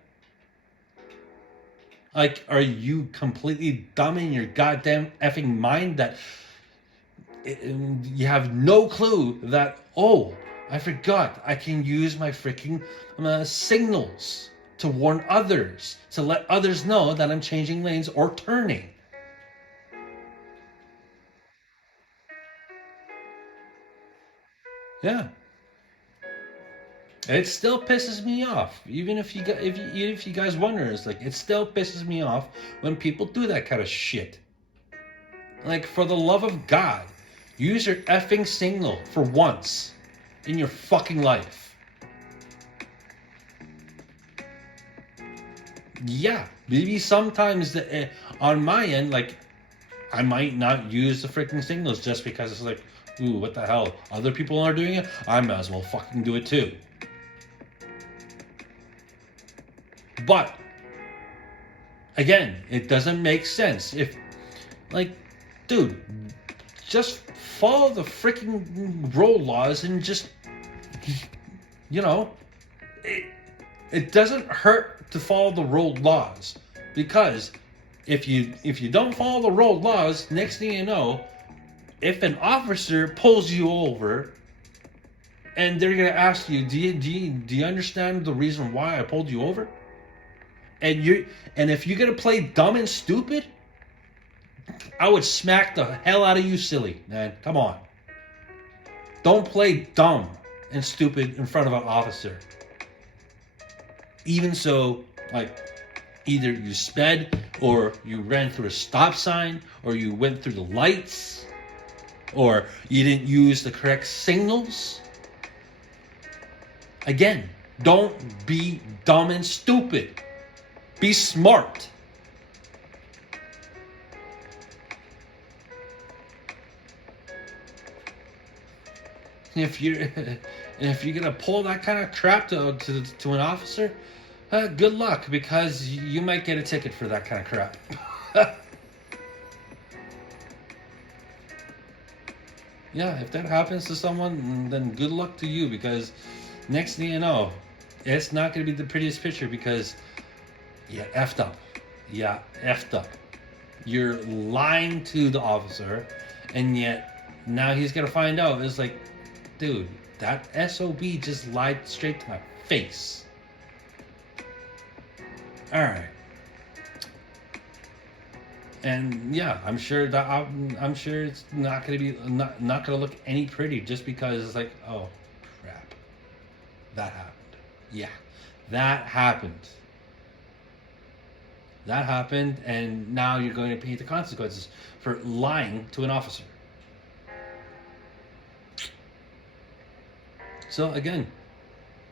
Like, are you completely dumb in your goddamn effing mind that you have no clue that, oh, I forgot I can use my freaking signals to warn others, to let others know that I'm changing lanes or turning? Yeah. It still pisses me off, even if if you guys wonder. It's like, it still pisses me off when people do that kind of shit. Like, for the love of God, use your effing signal for once in your fucking life. Yeah, maybe sometimes on my end, like, I might not use the freaking signals just because it's like, ooh, what the hell? Other people are doing it, I might as well fucking do it too. But again, it doesn't make sense if, like, dude, just follow the freaking road laws and just, you know, it doesn't hurt to follow the road laws, because if you don't follow the road laws, next thing you know, if an officer pulls you over and they're gonna ask you, do you understand the reason why I pulled you over? And if you're gonna play dumb and stupid, I would smack the hell out of you, silly man. Come on, don't play dumb and stupid in front of an officer. Even so, like, either you sped, or you ran through a stop sign, or you went through the lights, or you didn't use the correct signals. Again, don't be dumb and stupid. Be smart. If you're gonna pull that kind of crap to an officer, good luck, because you might get a ticket for that kind of crap. Yeah, if that happens to someone, then good luck to you, because next thing you know, it's not going to be the prettiest picture, because you effed up. Yeah, effed up. You're lying to the officer, and yet now he's going to find out. It's like, dude, that SOB just lied straight to my face. Alright. And yeah, I'm sure it's not gonna be not gonna look any pretty, just because it's like, oh crap, that happened. Yeah, that happened. That happened, and now you're going to pay the consequences for lying to an officer. So again,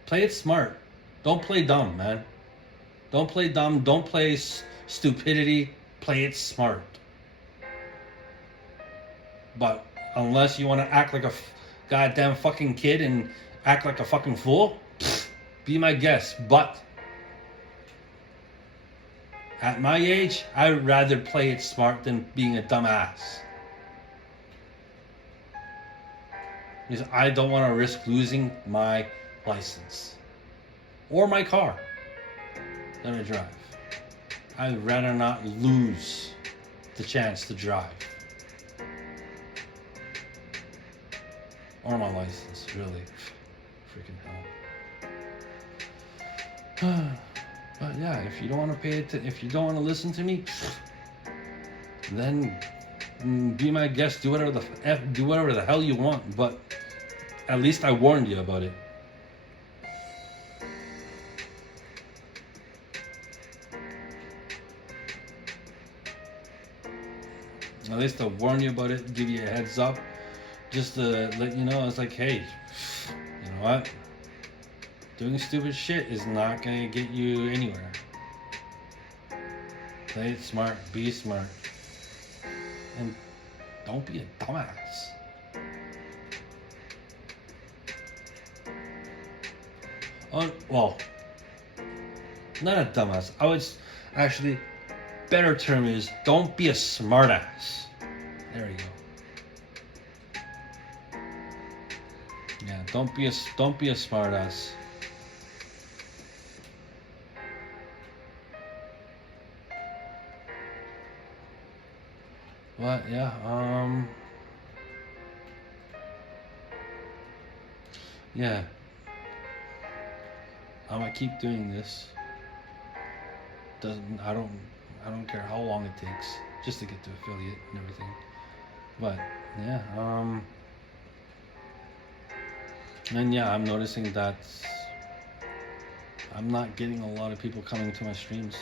play it smart. Don't play dumb, man. Don't play dumb. Don't play stupidity. Play it smart. But unless you want to act like a goddamn fucking kid and act like a fucking fool, be my guest. But at my age, I'd rather play it smart than being a dumbass. Because I don't want to risk losing my license or my car. than I drive. I'd rather not lose the chance to drive. Or my license, really. Freaking hell. But yeah, if you don't want to pay it, if you don't want to listen to me, then be my guest. Do whatever the hell you want. But at least I warned you about it. At least I warn you about it. Give you a heads up, just to let you know. It's like, hey, you know what? Doing stupid shit is not gonna get you anywhere. Play it smart, be smart, and don't be a dumbass. Oh, well, not a dumbass. I would actually, better term is don't be a smartass. There you go. Yeah, don't be a smartass. But yeah, yeah, I'm gonna keep doing this. I don't care how long it takes just to get to affiliate and everything. But yeah, and yeah, I'm noticing that I'm not getting a lot of people coming to my streams.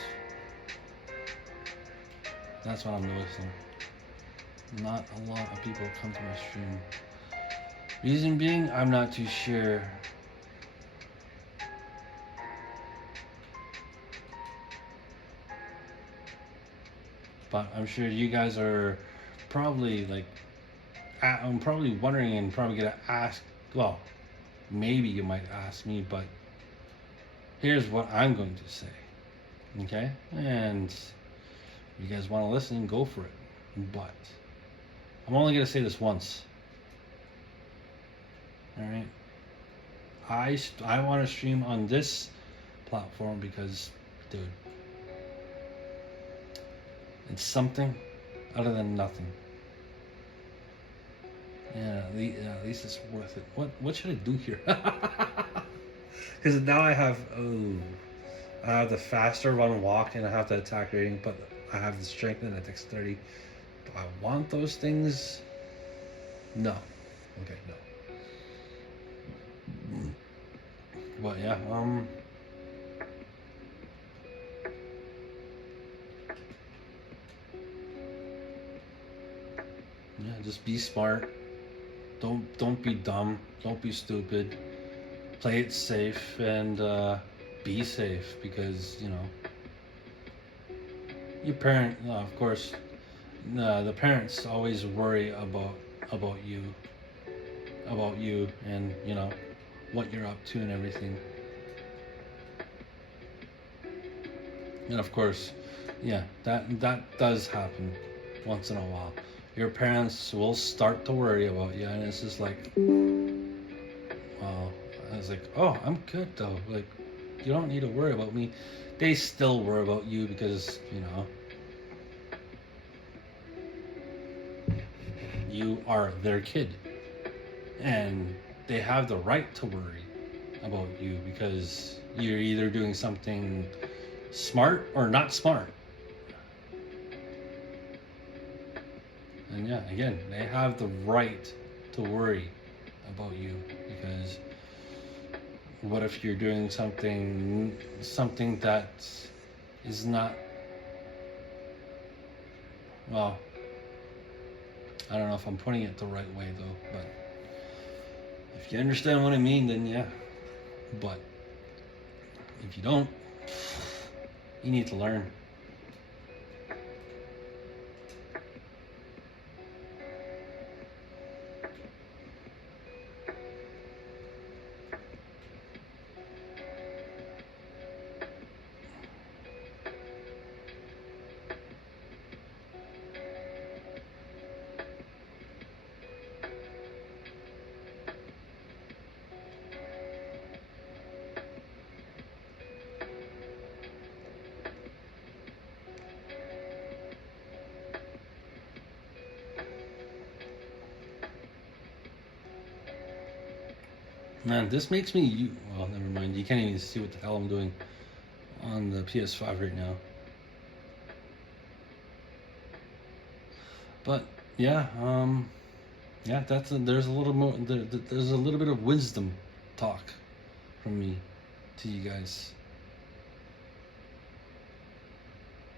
That's what I'm noticing. Not a lot of people come to my stream. Reason being, I'm not too sure. But I'm sure you guys are probably like, I'm probably wondering and probably gonna ask. Well, maybe you might ask me, but here's what I'm going to say. Okay? And if you guys want to listen, go for it. But I'm only gonna say this once. All right. I want to stream on this platform because, dude, it's something other than nothing. Yeah, at least it's worth it. What should I do here? Because now I have the faster run walk and I have the attack rating, but I have the strength and the dexterity. Do I want those things? No. Okay, no. But yeah, yeah, just be smart. Don't be dumb. Don't be stupid. Play it safe and be safe, because your parent, of course, the parents always worry about you, and what you're up to and everything. And of course, yeah, that does happen once in a while. Your parents will start to worry about you, and it's just like, I was like, oh, I'm good though. Like, you don't need to worry about me. They still worry about you because you are their kid, and they have the right to worry about you because you're either doing something smart or not smart. And yeah, again, they have the right to worry about you, because what if you're doing something that is not, well, I don't know if I'm putting it the right way though, but if you understand what I mean, then yeah. But if you don't, you need to learn. Man, this makes me. Well, never mind. You can't even see what the hell I'm doing on the PS5 right now. But yeah, yeah. There's a little more. There's a little bit of wisdom talk from me to you guys,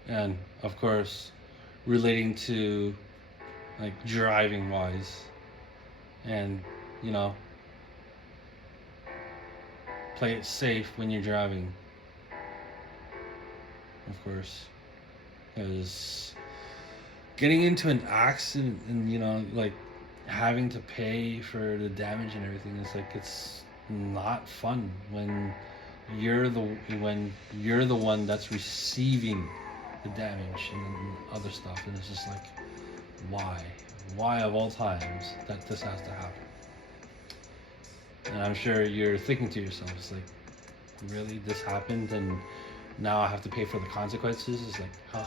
and of course, relating to like driving wise, and you know, play it safe when you're driving. Of course, because getting into an accident and like having to pay for the damage and everything is like it's not fun you're the when you're the one that's receiving the damage and other stuff, and it's just like why of all times that this has to happen. And I'm sure you're thinking to yourself, it's like, really, this happened and now I have to pay for the consequences? It's like, ugh.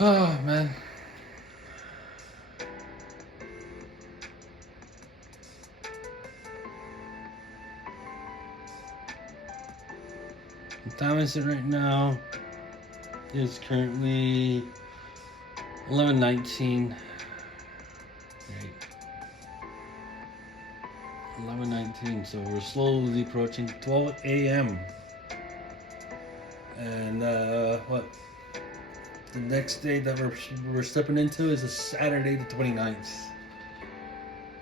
Oh man. What time is it right now? It's currently 11:19. Right. 11:19. So we're slowly approaching 12 a.m. And what? The next day that we're stepping into is a Saturday the 29th.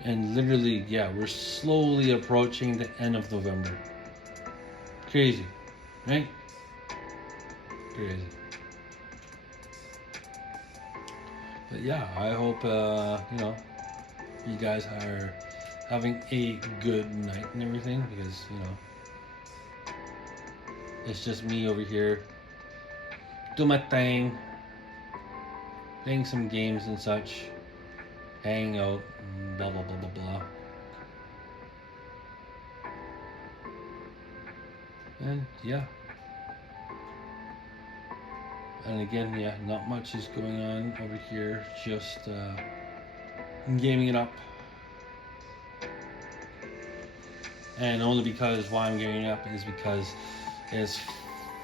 And literally, yeah, we're slowly approaching the end of November. Crazy, right? Crazy. But yeah, I hope you guys are having a good night and everything, because it's just me over here doing my thing, playing some games and such, hanging out, blah blah blah blah blah. And yeah. And again, yeah, not much is going on over here, just gaming it up. And only because why I'm gaming it up is because it's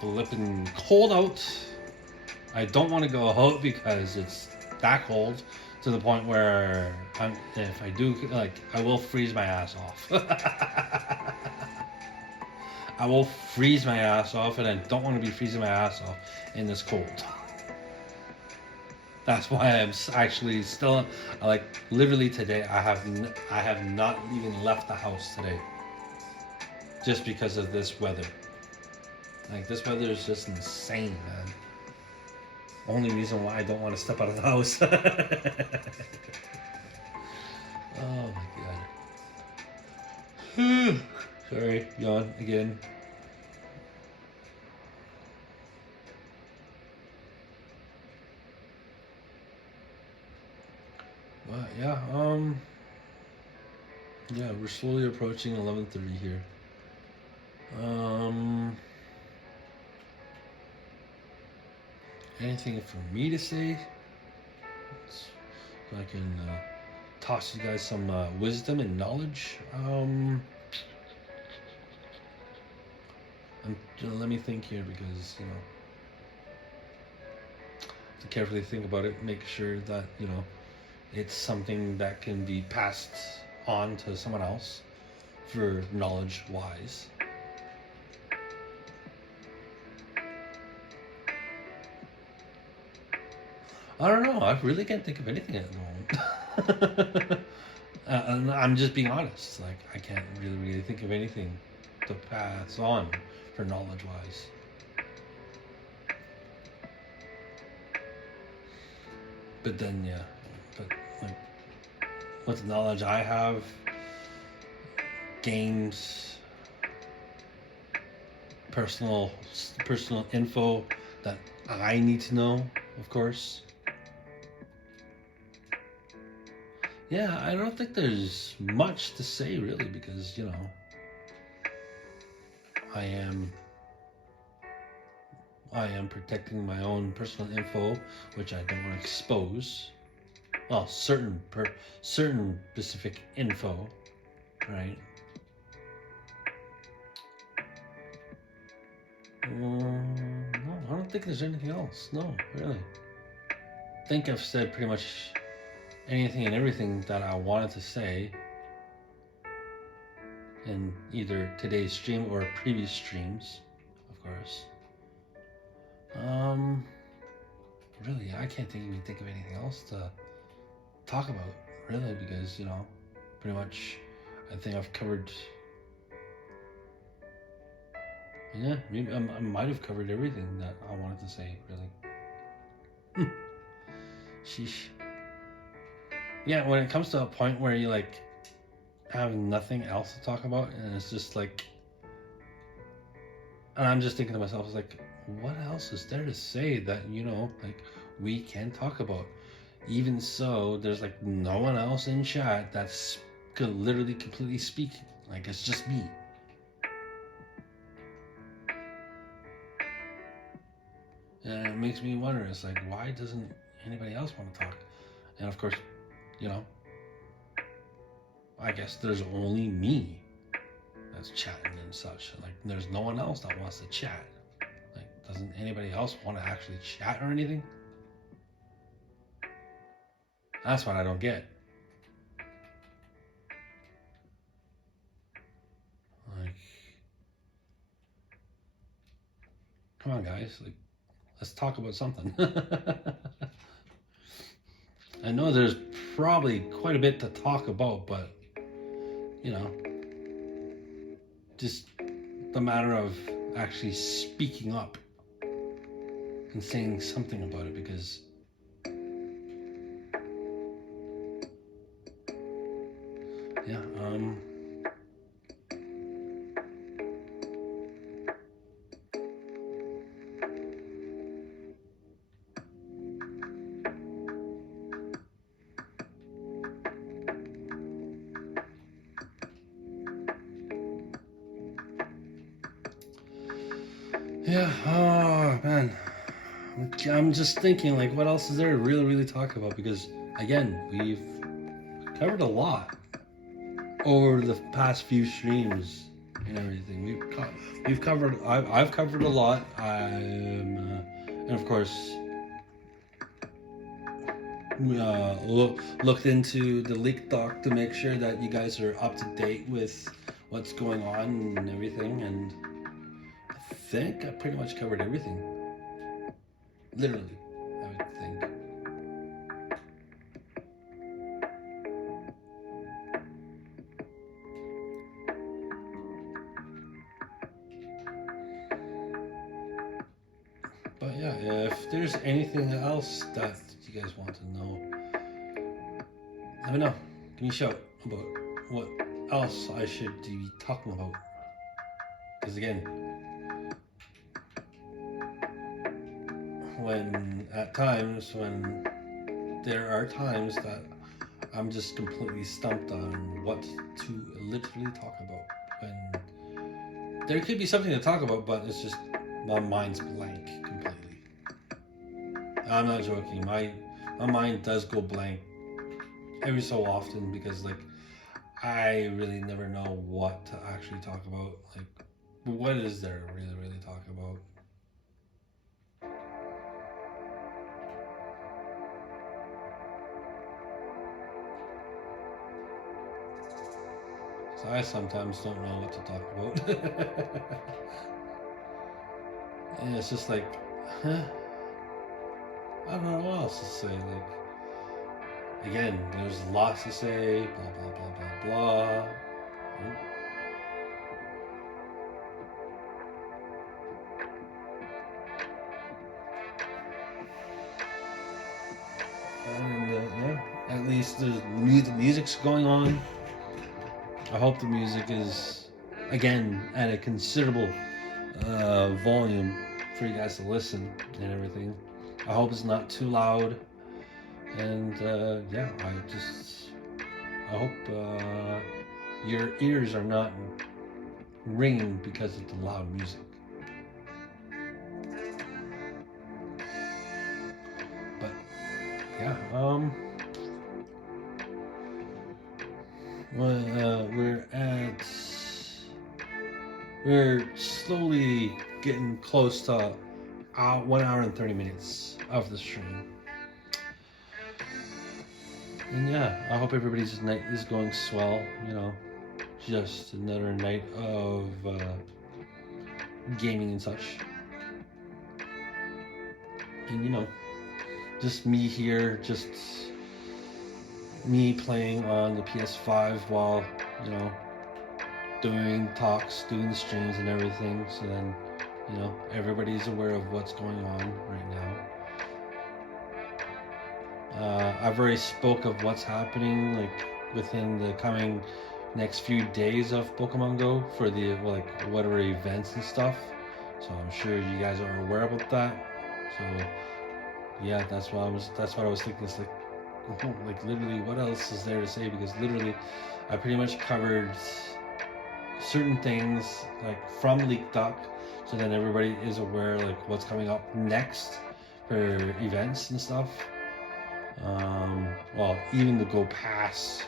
flipping cold out. I don't want to go out because it's that cold, to the point where if I do, like, I will freeze my ass off. I will freeze my ass off, and I don't want to be freezing my ass off in this cold. That's why I'm actually still, like, literally today I have not even left the house today, just because of this weather. Like, this weather is just insane, man. Only reason why I don't want to step out of the house. Oh my god. Sorry, yawn again. But yeah, yeah, we're slowly approaching 11:30 here. Anything for me to say? So I can toss you guys some wisdom and knowledge. Let me think here, because to carefully think about it, make sure that it's something that can be passed on to someone else for knowledge wise. I don't know. I really can't think of anything at the moment. And I'm just being honest. Like, I can't really think of anything to pass on for knowledge wise. But then, yeah. But like, with the knowledge I have, games, personal info that I need to know, of course. yeah, I don't think there's much to say really, because you know, I am protecting my own personal info, which I don't want to expose. Well, certain specific info, right? No, I don't think there's anything else. No, really. I think I've said pretty much anything and everything that I wanted to say in either today's stream or previous streams, of course. Really, I can't even think of anything else to talk about, really, because, you know, pretty much I think I've covered, yeah, maybe I might have covered everything that I wanted to say, really. Sheesh. Yeah, when it comes to a point where you like have nothing else to talk about, and it's just like, and I'm just thinking to myself, it's like, what else is there to say that, you know, like we can talk about? Even so, there's like no one else in chat that's literally completely speaking. Like, it's just me. And it makes me wonder, it's like, why doesn't anybody else want to talk? And of course, you know, I guess there's only me that's chatting and such. Like, there's no one else that wants to chat. Like, doesn't anybody else want to actually chat or anything? That's what I don't get. Like, come on, guys. Like, let's talk about something. I know there's probably quite a bit to talk about, but, you know, just the matter of actually speaking up and saying something about it, because yeah, yeah, oh man, I'm just thinking, like, what else is there to really talk about? Because again, we've covered a lot over the past few streams and everything. We've covered. I've covered a lot. And of course, looked into the leak doc to make sure that you guys are up to date with what's going on and everything. And I think I pretty much covered everything. Literally, I would think. But yeah, if there's anything else that you guys want to know, let me know. Give me a shout about what else I should be talking about. Because again, when there are times that I'm just completely stumped on what to literally talk about. When there could be something to talk about, but it's just my mind's blank completely. I'm not joking. My mind does go blank every so often, because like I really never know what to actually talk about. Like, what is there to really talk about? So I sometimes don't know what to talk about. And it's just like, huh? I don't know what else to say. Like, again, there's lots to say. Blah blah blah blah blah. And yeah, at least there's music's going on. I hope the music is, again, at a considerable volume for you guys to listen and everything. I hope it's not too loud. And yeah, I just I hope your ears are not ringing because of the loud music. But yeah, well, we're slowly getting close to 1 hour and 30 minutes of the stream. And yeah, I hope everybody's night is going swell. You know, just another night of gaming and such. And you know, just me here, just me playing on the PS5 while, you know, doing talks, doing the streams and everything. So then, you know, everybody's aware of what's going on right now. I've already spoke of what's happening like within the coming next few days of Pokemon Go for the like whatever events and stuff. So I'm sure you guys are aware about that. So yeah, that's what I was thinking. It's like literally, what else is there to say? Because literally, I pretty much covered certain things like from Leak Duck, so then everybody is aware like what's coming up next for events and stuff. Well, even the Go Pass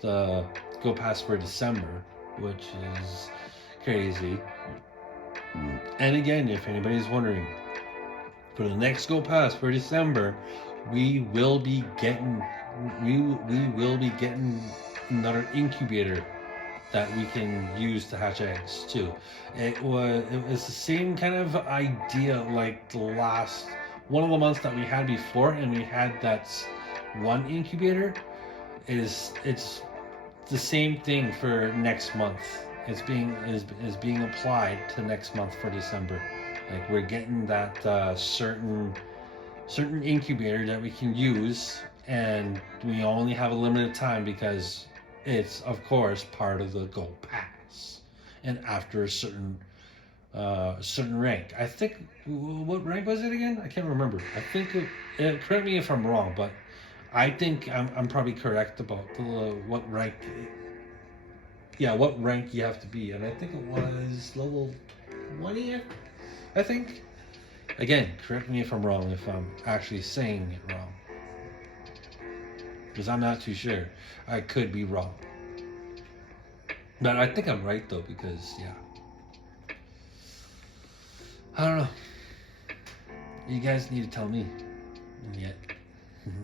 for December, which is crazy. And again, if anybody's wondering, for the next Go Pass for December, we will be getting another incubator that we can use to hatch eggs too. It was the same kind of idea like the last one of the months that we had before, and we had that one incubator. It's the same thing for next month. It's being applied to next month for December. Like we're getting that certain incubator that we can use, and we only have a limited time because it's of course part of the Go Pass, and after a certain rank. I think, what rank was it again? I can't remember. I think correct me if I'm wrong, but I think I'm probably correct about what rank. Yeah, what rank you have to be, and I think it was level 20. I think. Again, correct me if I'm wrong, if I'm actually saying it wrong, because I'm not too sure. I could be wrong, but I think I'm right though, because yeah. I don't know. You guys need to tell me. And yet,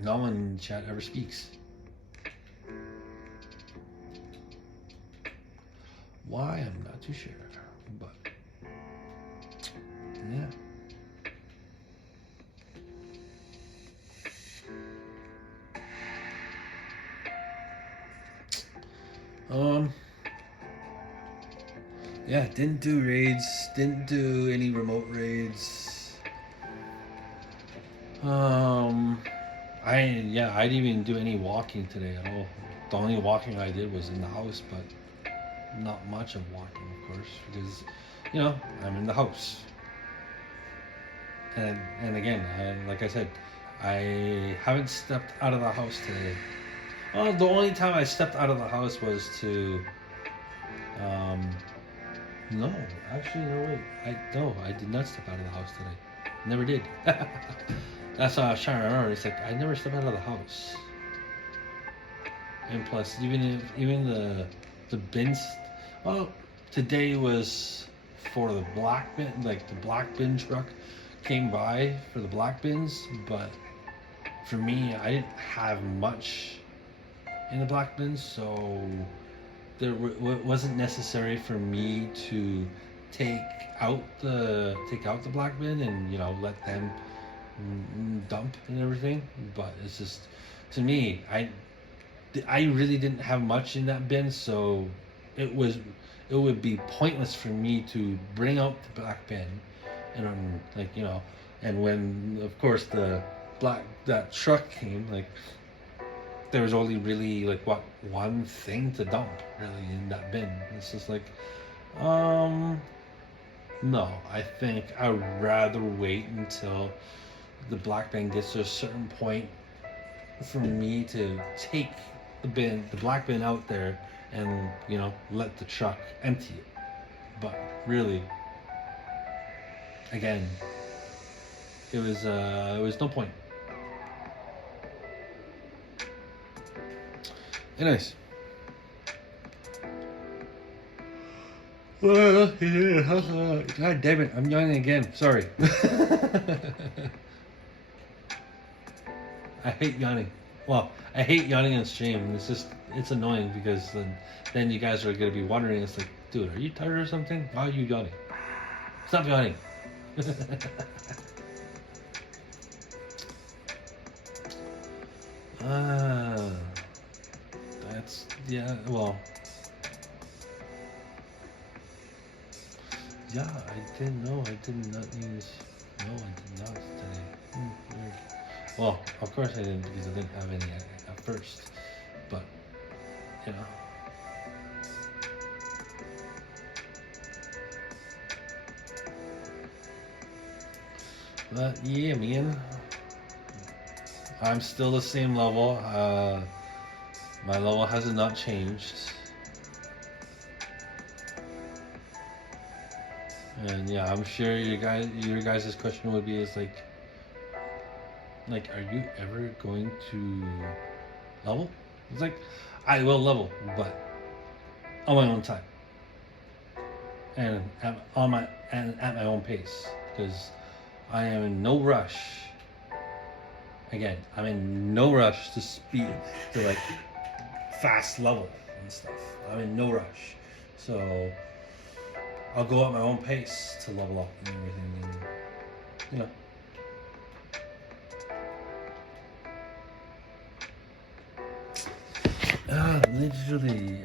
no one in the chat ever speaks. Why? I'm not too sure. But, yeah. Yeah, didn't do raids, didn't do any remote raids. I didn't even do any walking today at all. The only walking I did was in the house, but not much of walking, of course, because, you know, I'm in the house. And again, like I said, I haven't stepped out of the house today. The only time I stepped out of the house was to, no, actually, no, wait. I did not step out of the house today. Never did. That's what I was trying to remember. It's like, I never stepped out of the house. And plus, even the bins, well, today was for the black bin, like the black bin truck came by for the black bins, but for me, I didn't have much in the black bins, so there wasn't necessary for me to take out the black bin and, you know, let them dump and everything. But it's just, to me, I really didn't have much in that bin, so it would be pointless for me to bring out the black bin and like, you know, and when of course that truck came, like there was only really like one thing to dump really in that bin. It's just like, no, I think I'd rather wait until the black bin gets to a certain point for me to take the black bin out there, and let the truck empty it. But really, again, it was no point. Anyways. God damn it, I'm yawning again. Sorry. I hate yawning. Well, I hate yawning on stream. It's annoying because then you guys are gonna be wondering. It's like, dude, are you tired or something? Why are you yawning? Stop yawning. That's well. Yeah, I didn't know. I did not use. No, I did not today. Weird. Well, of course I didn't because I didn't have any at first. But, you know. But yeah, man. I'm still the same level. My level has not changed. And yeah, I'm sure your guys' question would be is like, are you ever going to level? It's like, I will level, but on my own time, and at my own pace, because I am in no rush. Again, I'm in no rush to like fast level and stuff. I'm in no rush, so I'll go at my own pace to level up and everything, and literally,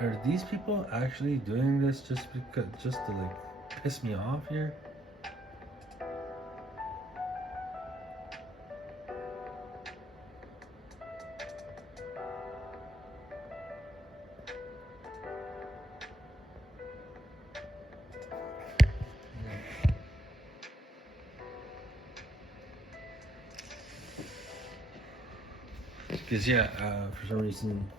are these people actually doing this just to like piss me off here? Because for some reason